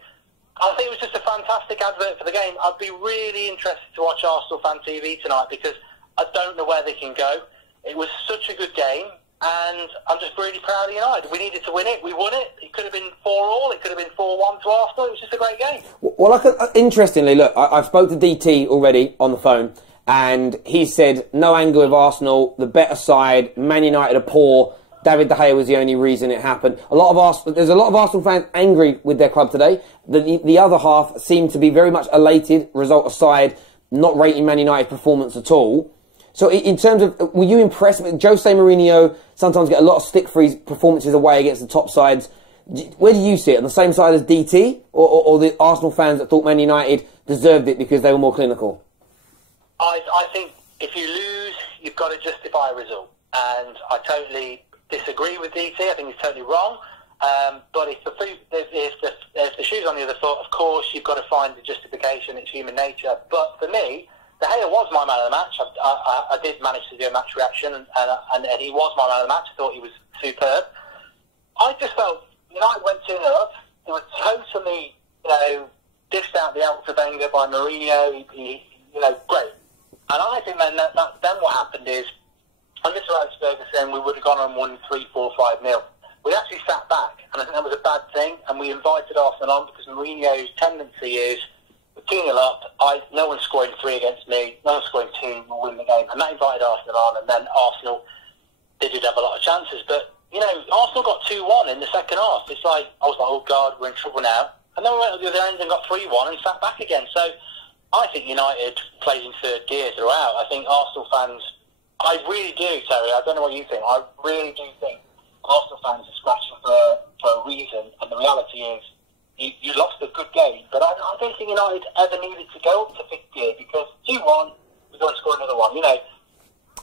I think it was just a fantastic advert for the game. I'd be really interested to watch ArsenalFanTV tonight, because I don't know where they can go. It was such a good game, and I'm just really proud of United. We needed to win it. We won it. It could have been 4-4. It could have been 4-1 to Arsenal. It was just a great game. Well, interestingly, look, I've spoke to DT already on the phone, and he said no anger with Arsenal, the better side, Man United are poor. David De Gea was the only reason it happened. There's a lot of Arsenal fans angry with their club today. The other half seemed to be very much elated, result aside, not rating Man United's performance at all. So in terms of, were you impressed with Jose Mourinho? Sometimes get a lot of stick for his performances away against the top sides. Where do you see it? On the same side as DT, or the Arsenal fans that thought Man United deserved it because they were more clinical? I think if you lose, you've got to justify a result, and I totally disagree with DT. I think he's totally wrong. But if the shoe's on the other foot, of course you've got to find the justification. It's human nature. But for me, De Gea was my man of the match. I did manage to do a match reaction, and he was my man of the match. I thought he was superb. I just felt United went 2-0 up. They were totally, dished out the out to Wenger by Mourinho. Great. And I think then what happened is, under Sir Alex Ferguson, we would have gone and won 3-4, 5-0. We actually sat back, and I think that was a bad thing, and we invited Arsenal on because Mourinho's tendency is, 2-0 up. No one's scoring 3 against me. No one's scoring 2. We'll win the game. And that invited Arsenal on. And then Arsenal, they did have a lot of chances. But, you know, Arsenal got 2-1 in the second half. It's like, I was like, oh, God, we're in trouble now. And then we went to the other end and got 3-1 and sat back again. So I think United plays in third gear throughout. I think Arsenal fans, I really do, Terry. I don't know what you think. I really do think Arsenal fans are scratching for a reason. And the reality is, you lost a good game. But I don't think United ever needed to go up to fifth gear because 2-1, we're going to score another one. You know,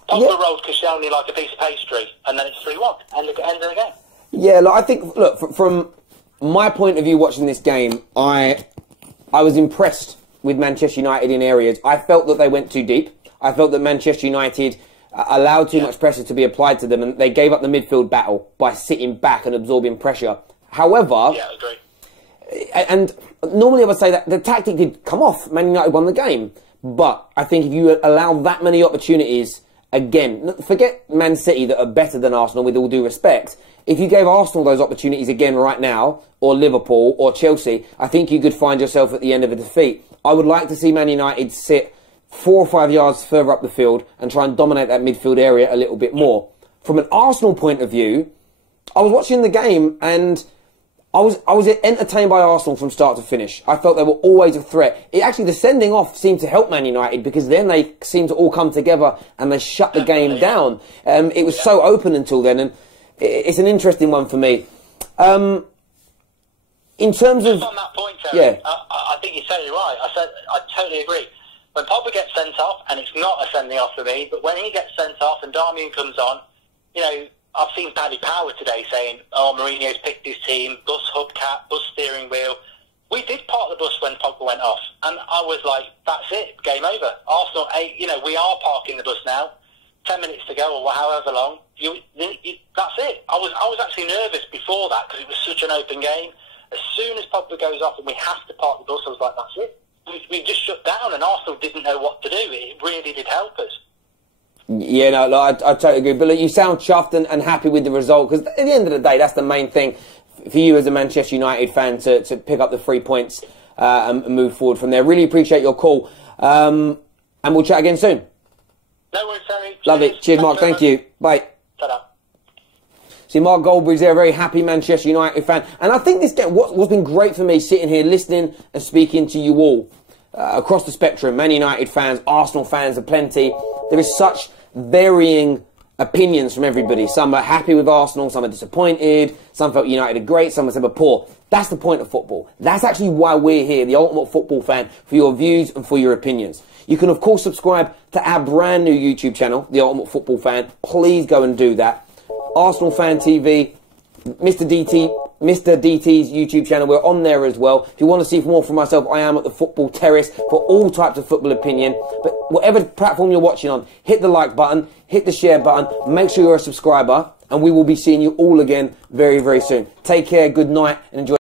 Pogba rolled Koscielny like a piece of pastry, and then it's 3-1. And look at end of the game. Yeah, look, I think, look, from my point of view watching this game, I was impressed with Manchester United in areas. I felt that they went too deep. I felt that Manchester United allowed too much pressure to be applied to them, and they gave up the midfield battle by sitting back and absorbing pressure. However, yeah, I agree. And normally I would say that the tactic did come off. Man United won the game. But I think if you allow that many opportunities, again, forget Man City that are better than Arsenal with all due respect. If you gave Arsenal those opportunities again right now, or Liverpool, or Chelsea, I think you could find yourself at the end of a defeat. I would like to see Man United sit 4 or 5 yards further up the field and try and dominate that midfield area a little bit more. From an Arsenal point of view, I was watching the game and I was entertained by Arsenal from start to finish. I felt they were always a threat. The sending off seemed to help Man United because then they seemed to all come together and they shut the game down. It was so open until then, and it's an interesting one for me. In terms of... on that point, Terry, I think you're totally right. I totally agree. When Pogba gets sent off, and it's not a sending off for me, but when he gets sent off and Darmian comes on, you know, I've seen Paddy Power today saying, oh, Mourinho's picked his team, bus hubcap, bus steering wheel. We did park the bus when Pogba went off. And I was like, that's it, game over. Arsenal, you know, we are parking the bus now. 10 minutes to go or however long. That's it. I was actually nervous before that because it was such an open game. As soon as Pogba goes off and we have to park the bus, I was like, that's it. We just shut down and Arsenal didn't know what to do. It really did help us. Yeah, no, I totally agree. But look, you sound chuffed and happy with the result because at the end of the day, that's the main thing for you as a Manchester United fan to pick up the 3 points and move forward from there. Really appreciate your call. And we'll chat again soon. No worries, Terry. Lovely. Cheers, Mark. Thank you. Bye. Ta-da. See, Mark Goldberry's there, a very happy Manchester United fan. And I think this game, what's been great for me sitting here listening and speaking to you all across the spectrum, Man United fans, Arsenal fans, plenty. There is such varying opinions from everybody. Some are happy with Arsenal, some are disappointed, some felt United are great, some are poor. That's the point of football. That's actually why we're here, the Ultimate Football Fan, for your views and for your opinions. You can, of course, subscribe to our brand new YouTube channel, the Ultimate Football Fan. Please go and do that. ArsenalFanTV, Mr. DT's YouTube channel, we're on there as well. If you want to see more from myself, I am at the Football Terrace for all types of football opinion. But whatever platform you're watching on, hit the like button, hit the share button, make sure you're a subscriber, and we will be seeing you all again very, very soon. Take care, good night, and enjoy.